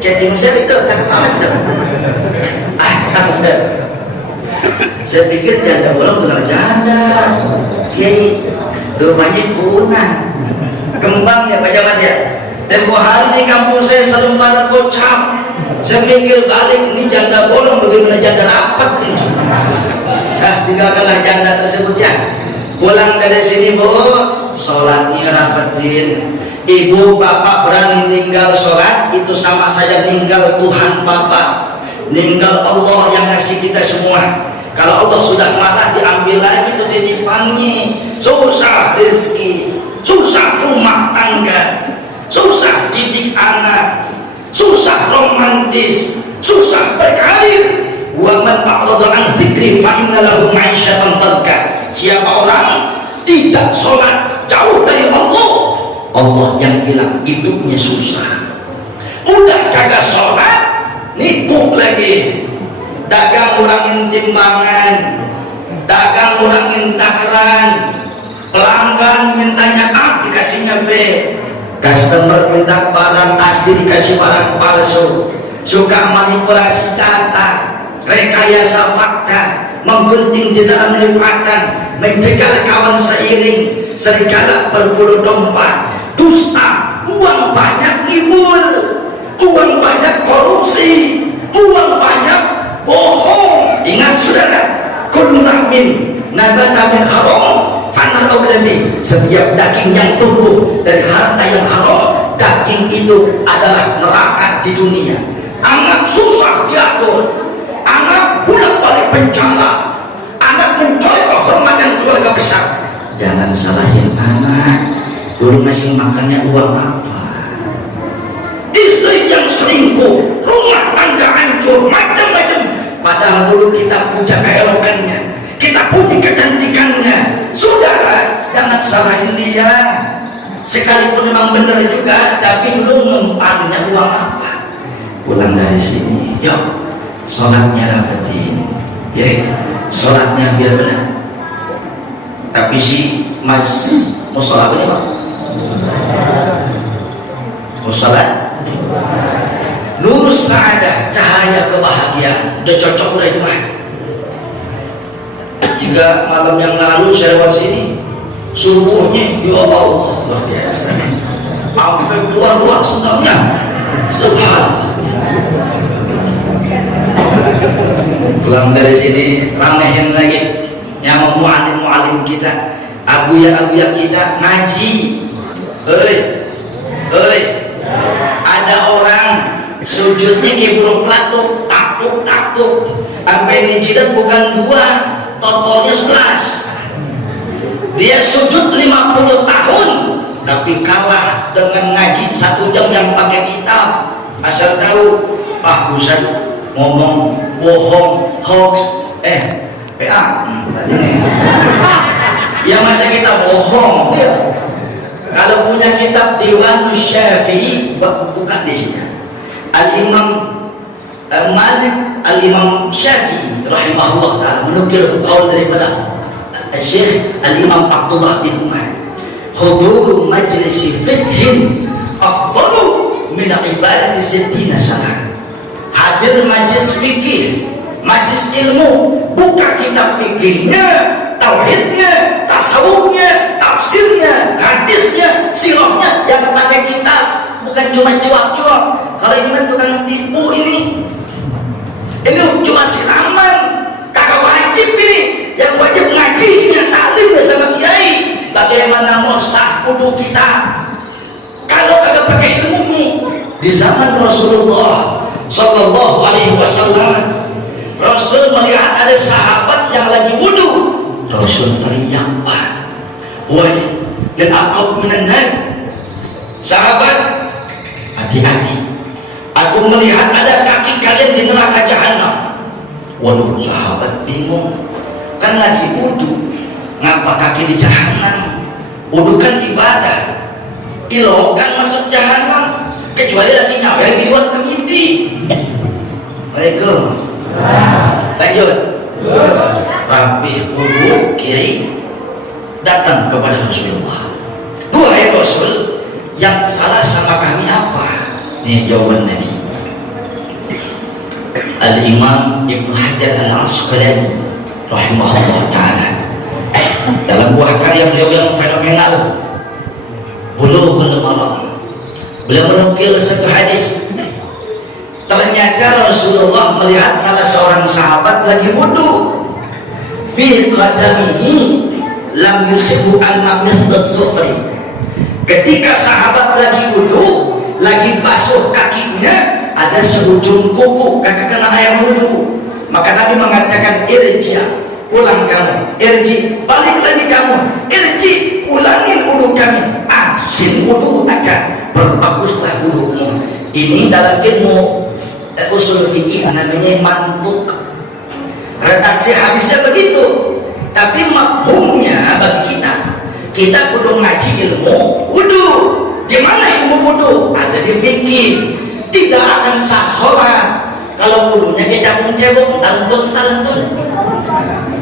chatting saya itu cakep banget itu. Saya pikir janda bolong benar janda. Kiai rumahnya punan, kembang ya Pak Jamat ya. Tempoh hari di kampung saya selembar gocap. Saya mikir balik, ini janda bolong bagaimana janda rapat ini. Tinggalkanlah janda tersebut ya. Pulang dari sini Bu, sholatnya rapetin. Ibu bapak berani ninggal sholat, itu sama saja ninggal Tuhan Bapak, ninggal Allah yang ngasih kita semua. Kalau Allah sudah marah, diambil lagi itu titipannya. Susah rezeki, susah rumah tangga, susah didik anak, susah romantis, susah berkarir. Wa man a'rada an dzikri fa inna lahu ma'isyatan dhanka. Siapa orang tidak sholat, jauh dari Allah, Allah yang bilang hidupnya susah. yang kagak sholat nipu lagi, dagang ngurangin timbangan, dagang ngurangin takaran, pelanggan mintanya A dikasihnya B, customer minta barang asli dikasih barang palsu, suka manipulasi data, rekayasa fakta, menggunting di dalam lipatan, menjegal kawan seiring, serigala berbulu domba, dusta, uang banyak ngibul, uang banyak korupsi, uang banyak bohong. Ingat saudara, kullu lahmin nabata min haram fanar aulami, setiap daging yang tumbuh dari harta yang haram, daging itu adalah neraka di dunia. Anak susah diatur, anak bolak balik penjara, anak mencolok kehormatan keluarga besar. Jangan salahin anak, dulu masih makannya uang apa, istri yang selingkuh, rumah tangga hancur, macam-macam. Padahal dulu kita puja keelokannya, kita puji kecantikannya. Saudara, jangan salahin dia, sekalipun memang benar juga, tapi dulu mempannya uang apa. Pulang dari sini, yuk sholatnya rapetin, ya, sholatnya biar benar. Tapi si mas mau sholat apa nih Pak? Mau sholat? Nurus sa'adah, cahaya kebahagiaan, udah cocok udah itu mah. 3 malam yang lalu saya lewat sini, subuhnya ya Allah luar biasa, sampai keluar senangnya, subhanallah. Pulang dari sini ramehin lagi nyama mu'alim kita, abuya kita ngaji. Ada orang sujudnya di burung pelatuk, taktuk sampai di jidat bukan 2, totalnya 11. Dia sujud 50 tahun tapi kalah dengan ngaji 1 jam yang pakai kitab. Asal tahu, Ustaz ngomong bohong, hoax, PA, berarti nih yang masa kita bohong ya. Kalau punya kitab Diwanus Syafi'i, buka di sini. Al-Imam Malik, Al-Imam Syafi'i rahimahullah ta'ala menukil qaul daripada Syekh Al-Imam Abdullah bin Umar, huduru majlisi fiqhin afdalu min ibadati sittina sana. Hadir majlis fikih, majlis ilmu, buka kitab fikihnya, tauhidnya, tasawufnya, tafsirnya, hadisnya, sirahnya, yang pakai kitab, bukan cuma cuap-cuap. Kalau ini kan tukang tipu ini cuma siraman, kagak wajib ini. Yang wajib ngajinya, taklimnya sama kiai. Bagaimana mau sah wudu kita kalau kagak pakai ilmu nih? Di zaman Rasulullah Sallallahu Alaihi Wasallam, Rasul melihat ada sahabat yang lagi wudu, Rasul teriak, wahai dan akab minan, sahabat hati-hati, aku melihat ada kaki kalian di neraka jahanam. Waduh, sahabat bingung, kan lagi wudu, ngapa kaki di jahanam? Wudu kan ibadah, ilokan masuk jahanam, kecuali lagi nyawer di luar kemidi. Assalamualaikum. Lanjut. Rapi wudu kiri, datang kepada Rasulullah. Wahai Rasul, yang salah sama kami apa? Ini jawaban Nabi. Al-Imam Ibnu Hajar Al-Asqalani rahimahullah ta'ala dalam buah karya beliau yang fenomenal Bulughul Maram, beliau menukil satu hadis. Ternyata Rasulullah melihat salah seorang sahabat lagi wudu, fi qadamihi lam yusibu al-mabnid sufri. Ketika sahabat lagi wudu, lagi basuh kakinya, ada seujung kuku kagak kena air wudu. Maka Nabi mengatakan, irji, ulang kamu, irji, balik lagi kamu, irji, ulangin wudu kami, ahsin wudu akan, berbaguslah wudumu. Ini dalam ilmu usul fikih namanya mantuk. Redaksi hadisnya begitu, tapi mafhumnya bagi kita kudu ngaji ilmu wudu. Di mana ilmu wudu? Ada di fikih. tidak akan sah sholat kalau wudhunya kecapung cebong talentun.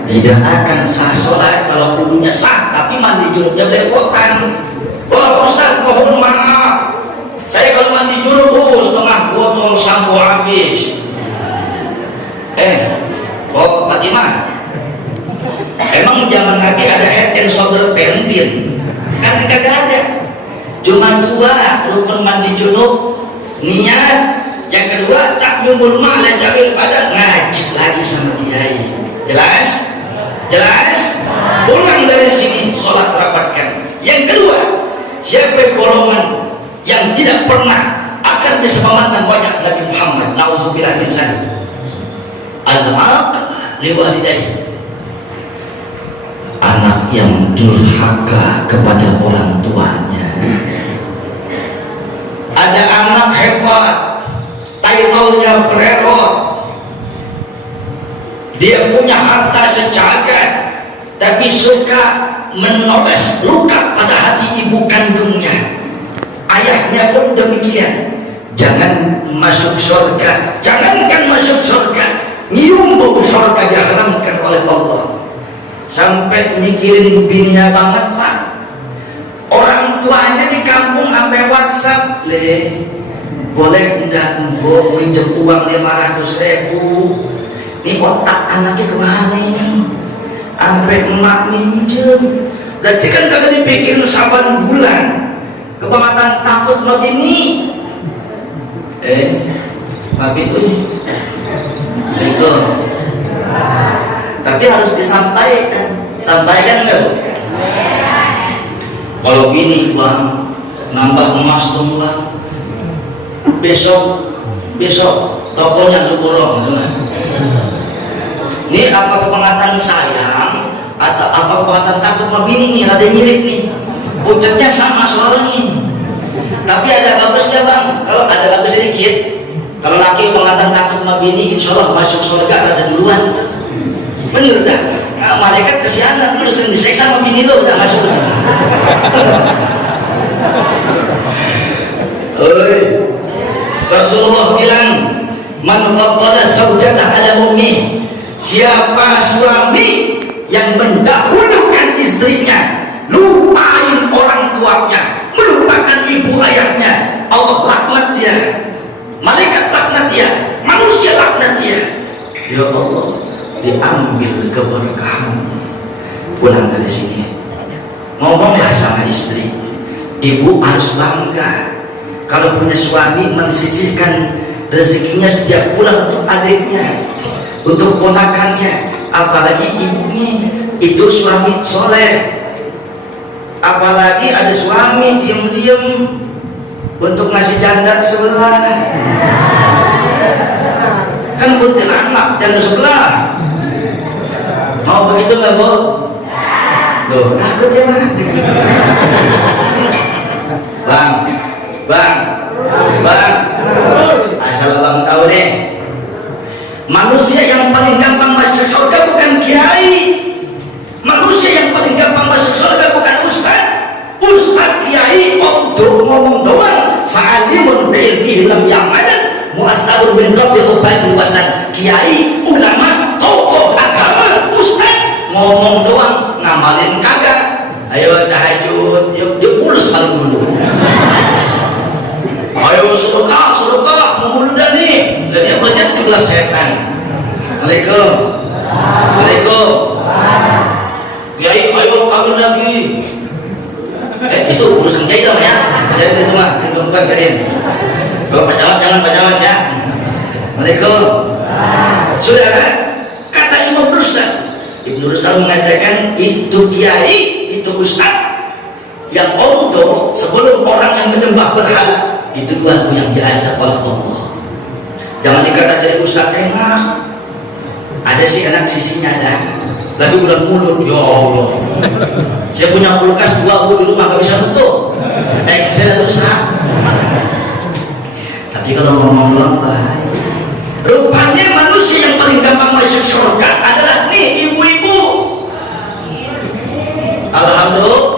Tidak akan sah sholat kalau wudhunya sah tapi mandi junubnya belepotan. Wah Ustaz, mohon maaf, saya kalau mandi junub setengah botol sampo habis. Fatimah, emang zaman Nabi ada head and shoulder pentin? Kan kagak ada. Cuma 2 rukun mandi junub, niat. Yang kedua taknyumul ma'la jamil pada ngaji lagi sama kiai. Jelas? Pulang dari sini sholat rapatkan. Yang kedua, siapa golongan yang tidak pernah akan bisa memandang wajah Nabi Muhammad, nauzubillah min dzalik, al-aq liwalidayhi, anak yang durhaka kepada orang tuanya. Ada anak hebat, title-nya bererot, dia punya harta sejagat, tapi suka menoles luka pada hati ibu kandungnya. Ayahnya pun demikian. Jangan masuk surga, jangankan masuk surga, nyium bau surga diharamkan oleh Allah. Sampai mikirin bininya banget, Pak. Orang tuanya di kampung sampai WhatsApp, boleh enggak mbok minjem uang 500.000? Ini otak anaknya kemana ini? Sampai emak minjem. Berarti kan kagak dipikirin saban bulan. Kepamatan takut mau gini. Maafin gue. Itu. Tapi harus disampaikan. Sampaikan enggak, Bu? Kalau gini, Bang, nambah emas tuh, Bang. Besok tokonya lu borong. Ini apa kepengatan sayang atau apa kepengatan takut mau gini nih, ada mirip nih. Pucatnya sama soalnya. Tapi ada bagusnya, Bang. Kalau ada bagus sedikit. Kalau laki pengatan takut mau bini, insya Allah masuk surga ada duluan. Bener dah. Nah, malaikat kesianan, lu sering diseksa sama bini lu udah masuk surga. Rasulullah bilang, man qaddala zawjatahu ala ummi, siapa suami yang mendahulukan istrinya, lupain orang tuanya, melupakan ibu ayahnya, Allah laknat dia, malaikat laknat dia, manusia laknat dia. Ya Allah, diambil keberkahannya. Pulang dari sini, ngomonglah sama istri, ibu harus bangga kalau punya suami mensisihkan rezekinya setiap bulan untuk adiknya, untuk ponakannya, apalagi ibunya itu suami soleh. Apalagi ada suami diem-diem untuk ngasih janda sebelah, kan buntil anak janda sebelah. Mau begitu nggak, Bu? Tuh, takut ya, Bang, asal Bang tahu deh, manusia yang paling gampang masuk surga bukan kiai, manusia yang paling gampang masuk surga bukan ustaz, kiai untuk ngomong doang, fa'alimun bi'ilmihi lam ya'malan, mu'azzabun min qabli ubaidil wasan. Kiai, ulama, tokoh agama, ustaz ngomong doang, ngamalin kagak. Ayo tahajud, yuk dipulus paling dulu. Ayo sedekah, membunuh dah nih. Lah dia belajar 17 setan. Assalamualaikum. Kiai, ayo kawin lagi. Itu urusan kiai dah ya. Jadi itu mah, itu bukan kalian. Kalau pacaran jangan pacaran ya. Assalamualaikum. Saudara, kata Imam Rusdan. Ibnu Rusdan mengatakan itu kiai, itu ustaz yang untuk sebelum orang yang menyembah berhala itu Tuhan yang diazab oleh Allah. Jangan dikata jadi ustaz enak. Ada sih enak sisinya ada. Lagi bulan mulut, ya Allah. Saya punya kulkas 2 di rumah gak bisa nutup. Saya ada usaha. Tapi kalau ngomong doang baik. Rupanya manusia yang paling gampang masuk surga adalah nih ibu-ibu. Alhamdulillah.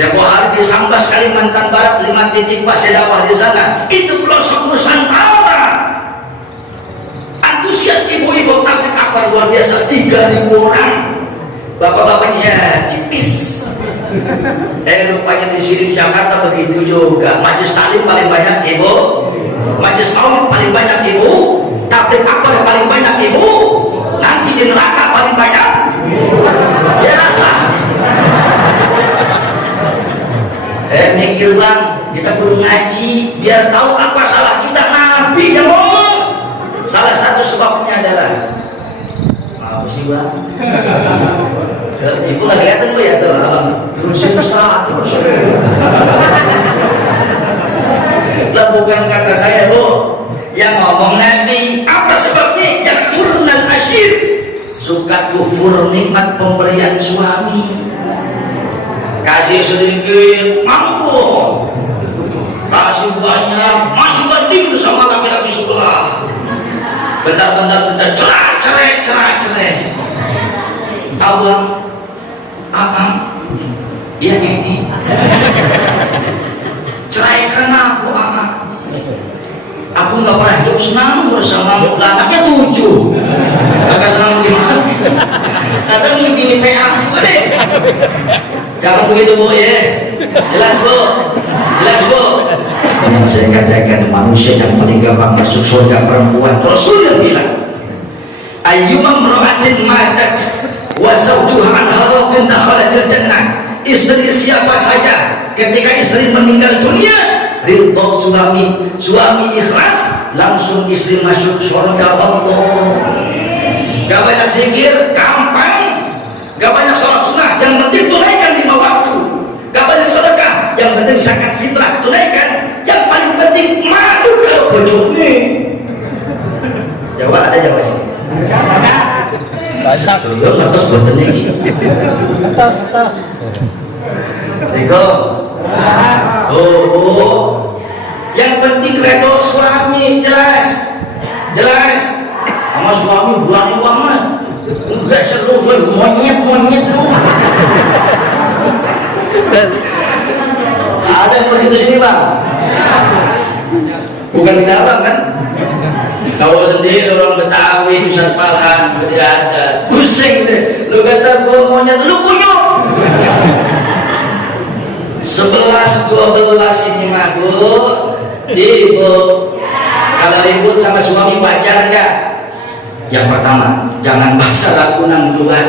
Tempoh hari disambut Ambas Kalimantan Barat 5 titik Pak saya dakwah di sana. Itu pelosok Nusantara. Antusias ibu-ibu tablik akbar luar biasa, 3.000 orang. Bapak-bapaknya tipis. Rupanya di sini di Jakarta begitu juga. Majelis taklim paling banyak ibu, majelis maulid paling banyak ibu, tablik akbar paling banyak ibu, nanti di neraka paling banyak ya rasa. Mikir bang, kita kudu ngaji biar tahu apa salah kita. Nabi yang ngomong salah satu sebabnya adalah apa sih bang? Ibu lagi kelihatan gue ya tuh abang, terusin Ustaz, terusin. Lah bukan kata saya bu, yang ngomong Nabi. Apa sebabnya? Yang furnal asyir, suka kufur nikmat pemberian suami. Kasih sedikit mampu, kasih banyak masih banding sama laki-laki sebelah. Bentar-bentar cerai. Abang, iya ini ceraikan aku, aku nggak pernah hidup senang bersamamu. Anaknya 7, agak senang gimana? Kadang ini PA, deh. Jangan begitu bu ya, jelas bu. Yang saya katakan manusia yang paling gampang masuk surga perempuan. Rasul yang bilang, ayyuma imra'atin matat wa zawjuha anha radin dakhalatil jannah. Istri siapa saja ketika istri meninggal dunia, ridho suami ikhlas, langsung istri masuk surga Allah. Gak banyak zikir, gampang. Gak banyak sholat sunnah, yang penting tunaikan 5 waktu. Gak banyak sedekah, yang penting zakat fitrah tunaikan. Yang paling penting madu kalau bojone. Jawa ada Jawa ini. Belum atas buatannya ini. Atas. Riko. Oh. Yang penting redo suami jelas. Sama suami berani banget. Enggak seru, monyet. Ada yang begitu sini bang? Bukan binatang kan? Tahu sendiri orang Betawi, Ustaz Palhan, tidak ada. Pusing deh, lu kata gua monyet, lu kunyuk. 11-12 ini mah bu, ibu. Kalau ribut sama suami wajar enggak? Yang pertama, jangan paksa lakukan keluar.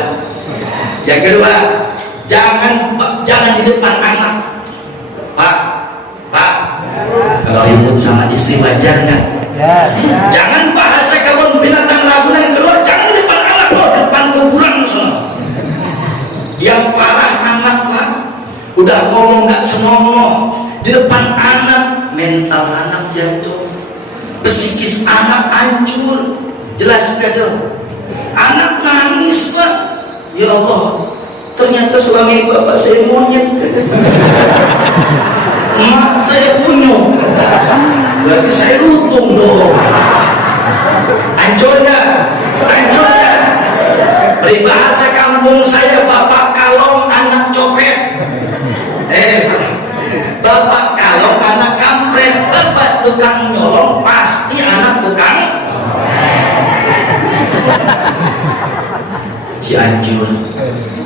Yang kedua, jangan di depan anak. Pak, kalau ribut sama istri wajar nggak? Jangan bahasa kebun binatang lagunan keluar, jangan di depan anak loh, di depan kuburan sono. Yang parah anak lah, udah ngomong nggak senonoh di depan anak, mental anak jatuh, psikis anak hancur. Jelas enggak tuh? Anak nangis pak. Ya Allah, ternyata suami bapak saya monyet. Emak saya kunyuk. Berarti saya lutung dong. Hancur enggak? Peribahasa kampung saya, bapak kalong anak copet. Bapak kalong anak kampret. Bapak tukang nyolong pasti anak tukang Cianjur.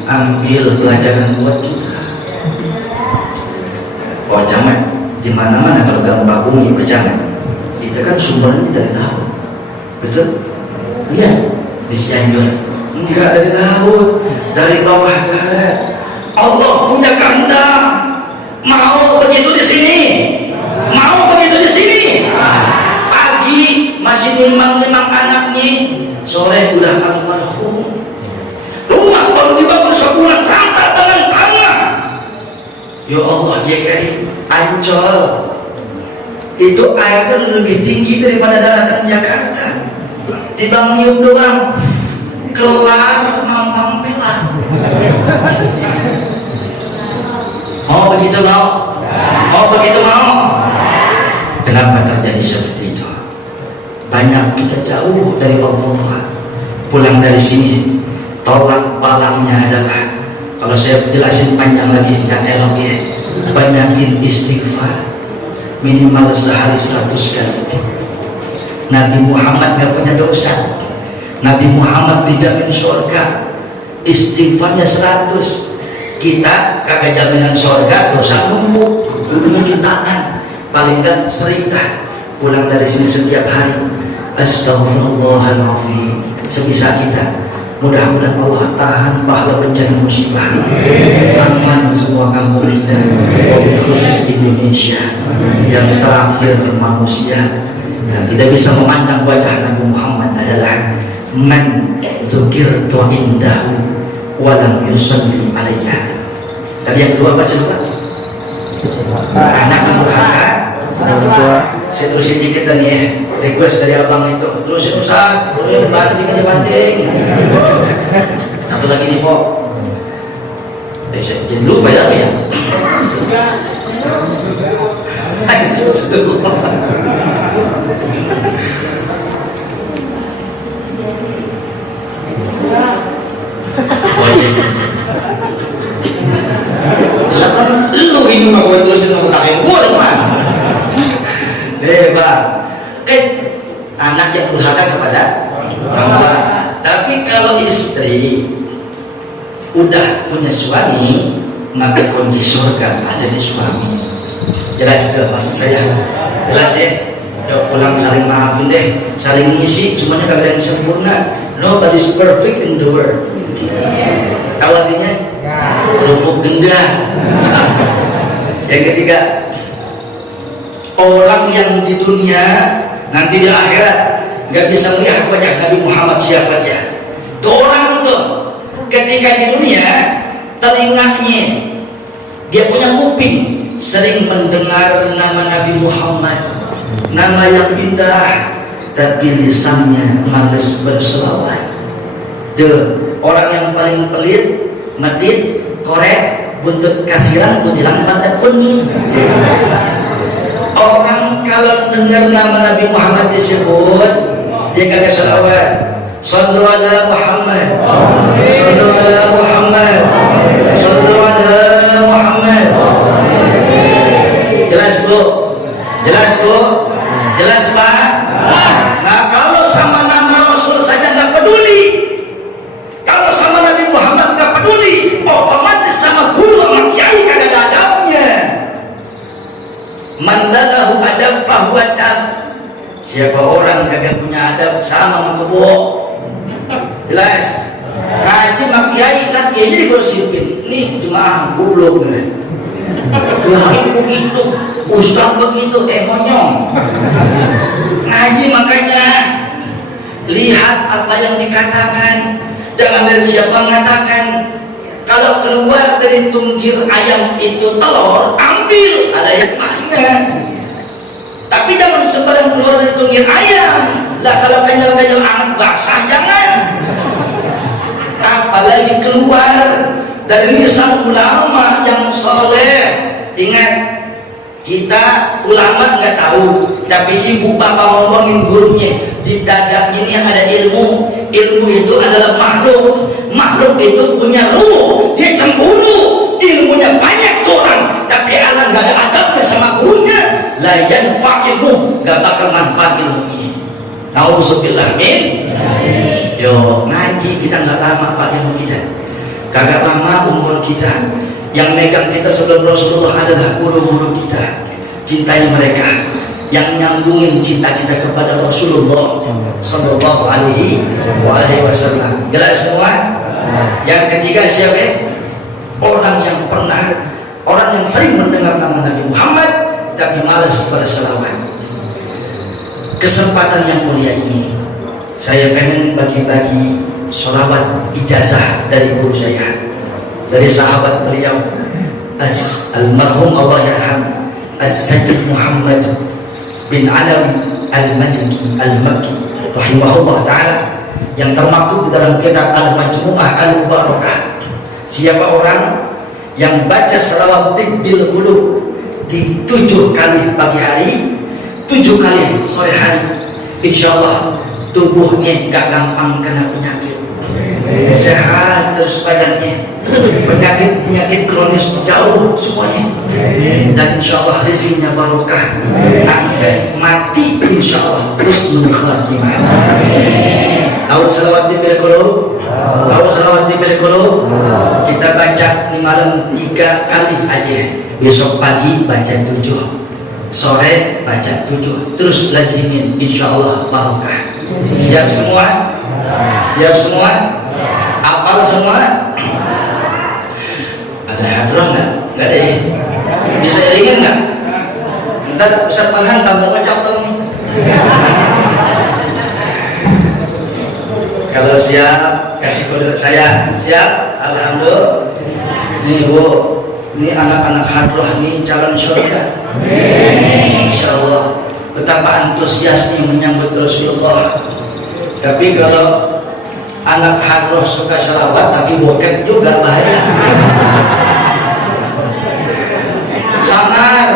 Ambil pelajaran buat kita. Oh jangan, di mana-mana kalau gambar bumi berjangan, itu kan sumbernya dari laut, betul? Iya, di Cianjur. Enggak dari laut, dari bawah darat. Allah punya kehendak. Mau begitu di sini, Pagi masih nimang anaknya, sore udah almarhum. Rumah baru dibangun sebulan rata dengan tanah. Ya Allah, dia Karim, Ancol itu airnya lebih tinggi daripada daratan Jakarta. Tibang niup doang, kelar mampang pelan. begitu mau. Kenapa terjadi seperti itu? Banyak kita jauh dari Allah. Pulang dari sini, tolak balangnya adalah, kalau saya jelasin panjang lagi, nggak elok ya. banyakin istighfar minimal sehari 100 kali. Nabi Muhammad gak punya dosa, Nabi Muhammad dijamin surga, istighfarnya 100. Kita kagak jaminan surga, dosa numpuk, dulunya jutaan, paling gak sering dah pulang dari sini setiap hari astagfirullahaladzim sebisa kita. Mudah-mudahan Allah tahan pahala bencana musibah, aman semua kampung kita, wabil khusus Indonesia yang terakhir manusia yang tidak bisa memandang wajah Nabi Muhammad adalah man dzukirtu indahu walam yusalli alayya. Tadi yang kedua baca juga anak yang durhaka. Saya terusin dikit dan ya, request dari abang itu terusin Ustaz, terusin banting. Satu lagi nih Pok, jadi lupa ya apa ya? Oh iya, lah kan lu ini mah buat terusin mau takin boleh mah. Hebat, kan anak yang durhaka kepada orang tua. Tapi kalau istri udah punya suami, maka kunci surga ada di suami. Jelas ke maksud saya? Jelas ya? Yuk pulang saling maafin deh, saling ngisi, semuanya kagak ada yang sempurna. Nobody's perfect in the world. Tahu artinya? Kerupuk genggam. Yang ketiga, orang yang di dunia nanti di akhirat nggak bisa melihat wajah Nabi Muhammad siapa dia. Tuh orang itu ketika di dunia telinganya dia punya kuping sering mendengar nama Nabi Muhammad, nama yang indah, tapi lisannya males berselawat. Tuh orang yang paling pelit, medit, korek, buntut kasiran, kutilang mata kuning. Orang kalau dengar nama Nabi Muhammad disebut, dia kagak salawat. Sallu ala Muhammad, sallu ala Muhammad, sallu ala Muhammad. Jelas Bu? Jelas Bu? Jelas Pak? Nah kalau sama nama Rasul saja nggak peduli, kalau sama Nabi Muhammad nggak peduli, otomatis sama guru sama kiai kagak ada adabnya. Man lahu adab fahuwa tab. Siapa orang kagak punya adab sama mengkebo. Jelas. Ngaji mak kiai lagi aja digosipin. Nih jemaah goblok nih. Kiai begitu, ustaz begitu, monyong. Ngaji makanya lihat apa yang dikatakan, jangan lihat siapa mengatakan. Kalau keluar dari tunggir ayam itu telur, ambil, ada hikmahnya. Tapi jangan sembarang keluar dari tunggir ayam. Lah kalau kenyal-kenyal anak basah jangan. Apalagi keluar dari lisan ulama yang soleh. Ingat, kita ulama nggak tahu, tapi ibu bapak ngomongin gurunya di dada ini yang ada ilmu. Ilmu itu adalah makhluk. Makhluk itu punya ruh, dia cemburu, ilmunya banyak orang, tapi anak nggak ada adabnya sama gurunya, la yanfa ilmu, nggak bakal manfaat ilmunya. Nauzubillah min. Yo ngaji kita nggak lama pak ilmu kita, kagak lama umur kita. Yang megang kita sebelum Rasulullah adalah guru-guru kita. Cintai mereka, yang nyambungin cinta kita kepada Rasulullah Sallallahu Alaihi Wasallam. Jelas semua? Yang ketiga siapa? Orang yang sering mendengar nama Nabi Muhammad tapi malas berselawat. Kesempatan yang mulia ini saya pengen bagi-bagi sholawat ijazah dari guru saya, dari sahabat beliau almarhum Allah yarham As-Sayyid Muhammad bin Alawi Al-Maliki Al-Makki rahimahullah ta'ala, yang termaktub di dalam kitab Al-Majmu'ah Al-Mubarakah. Siapa orang yang baca selawat tibbil qulub di 7 kali pagi hari, 7 kali sore hari, insya Allah tubuhnya gak gampang kena penyakit. sehat terus badannya, penyakit kronis jauh semuanya, dan insya Allah rezekinya barokah, sampai mati insya Allah husnul khatimah. Tahu salawat di qulub, tahu salawat di qulub. Kita baca di malam 3 kali aja. Besok pagi baca 7, sore baca 7, terus lazimin insya Allah barokah. Siap semua? Siap semua? Apal semua? Ada hadroh nggak? Nggak ada ya? Bisa iringin nggak? Ntar Ustaz Farhan tambah ngocap dong nih. Kalau siap, kasih kode saya. Siap? Alhamdulillah. Nih Bu, ini anak-anak hadroh nih calon surga. Insya Allah. Betapa antusiasnya menyambut Rasulullah. Tapi kalau anak hadroh suka salawat tapi bokep juga bahaya. Sangar,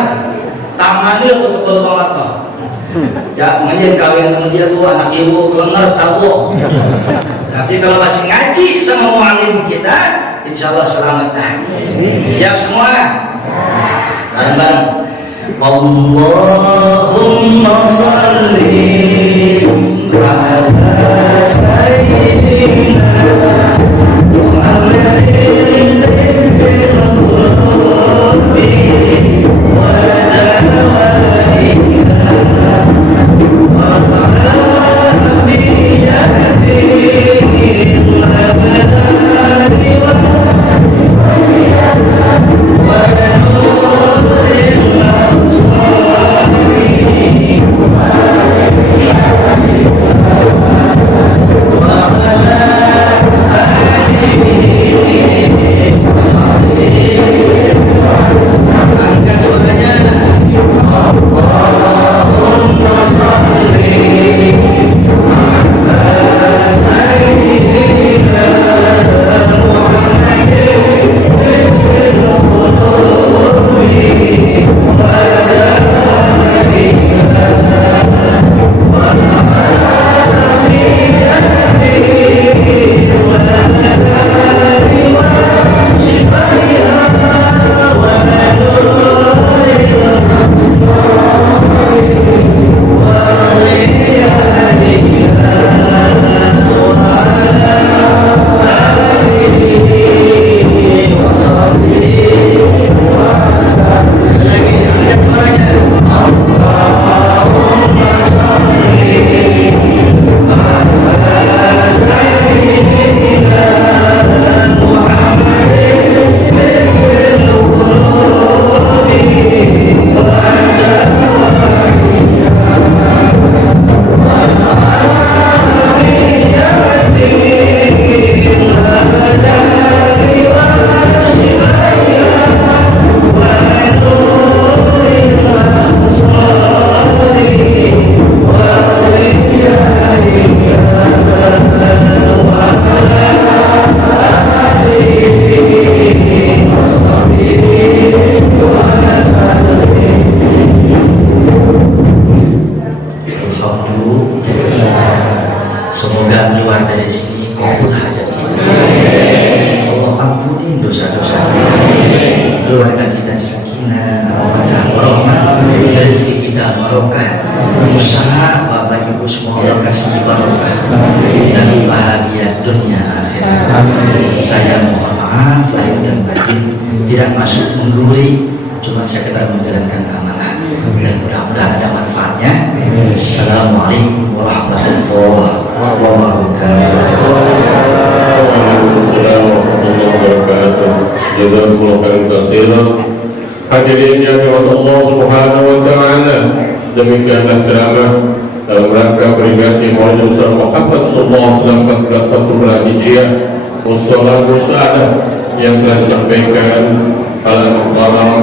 tangannya untuk tebel banget toh. Ya, kemudian kawin kemudian bu anak ibu kelengar tahu. Tapi kalau masih ngaji sama mu'alim kita, insya Allah selamat dah. Siap semua? Bareng-bareng. Allahumma salli ala sayyidina Muhammadin tibbil qulubi wa dawaiha wa afiyatihil abdari wa semoga keluar dari sini kabul hajat kita. Allah ampuni dosa-dosa kita, keluarga kita sakinah, mawaddah, warahmah, rezeki kita barokah, usaha bapak ibu semua Allah kasih barokah dan bahagia dunia akhirat. Saya mohon maaf lahir dan batin, tidak masuk menggurui, cuma sekedar menjalankan amanah dan mudah-mudahan ada manfaatnya. Assalamualaikum warahmatullahi wabarakatuh. Waalaikumsalam warahmatullahi wabarakatuh. Jazakumullah khairan katsiran. Hadirin yang dirahmati Allah Subhanahu wa taala, demikianlah ceramah dalam rangka peringati Maulid Rasul Muhammad sallallahu alaihi wasallam 1440 Hijriah. Wassalatu wassalam yang telah disampaikan al-muhtaram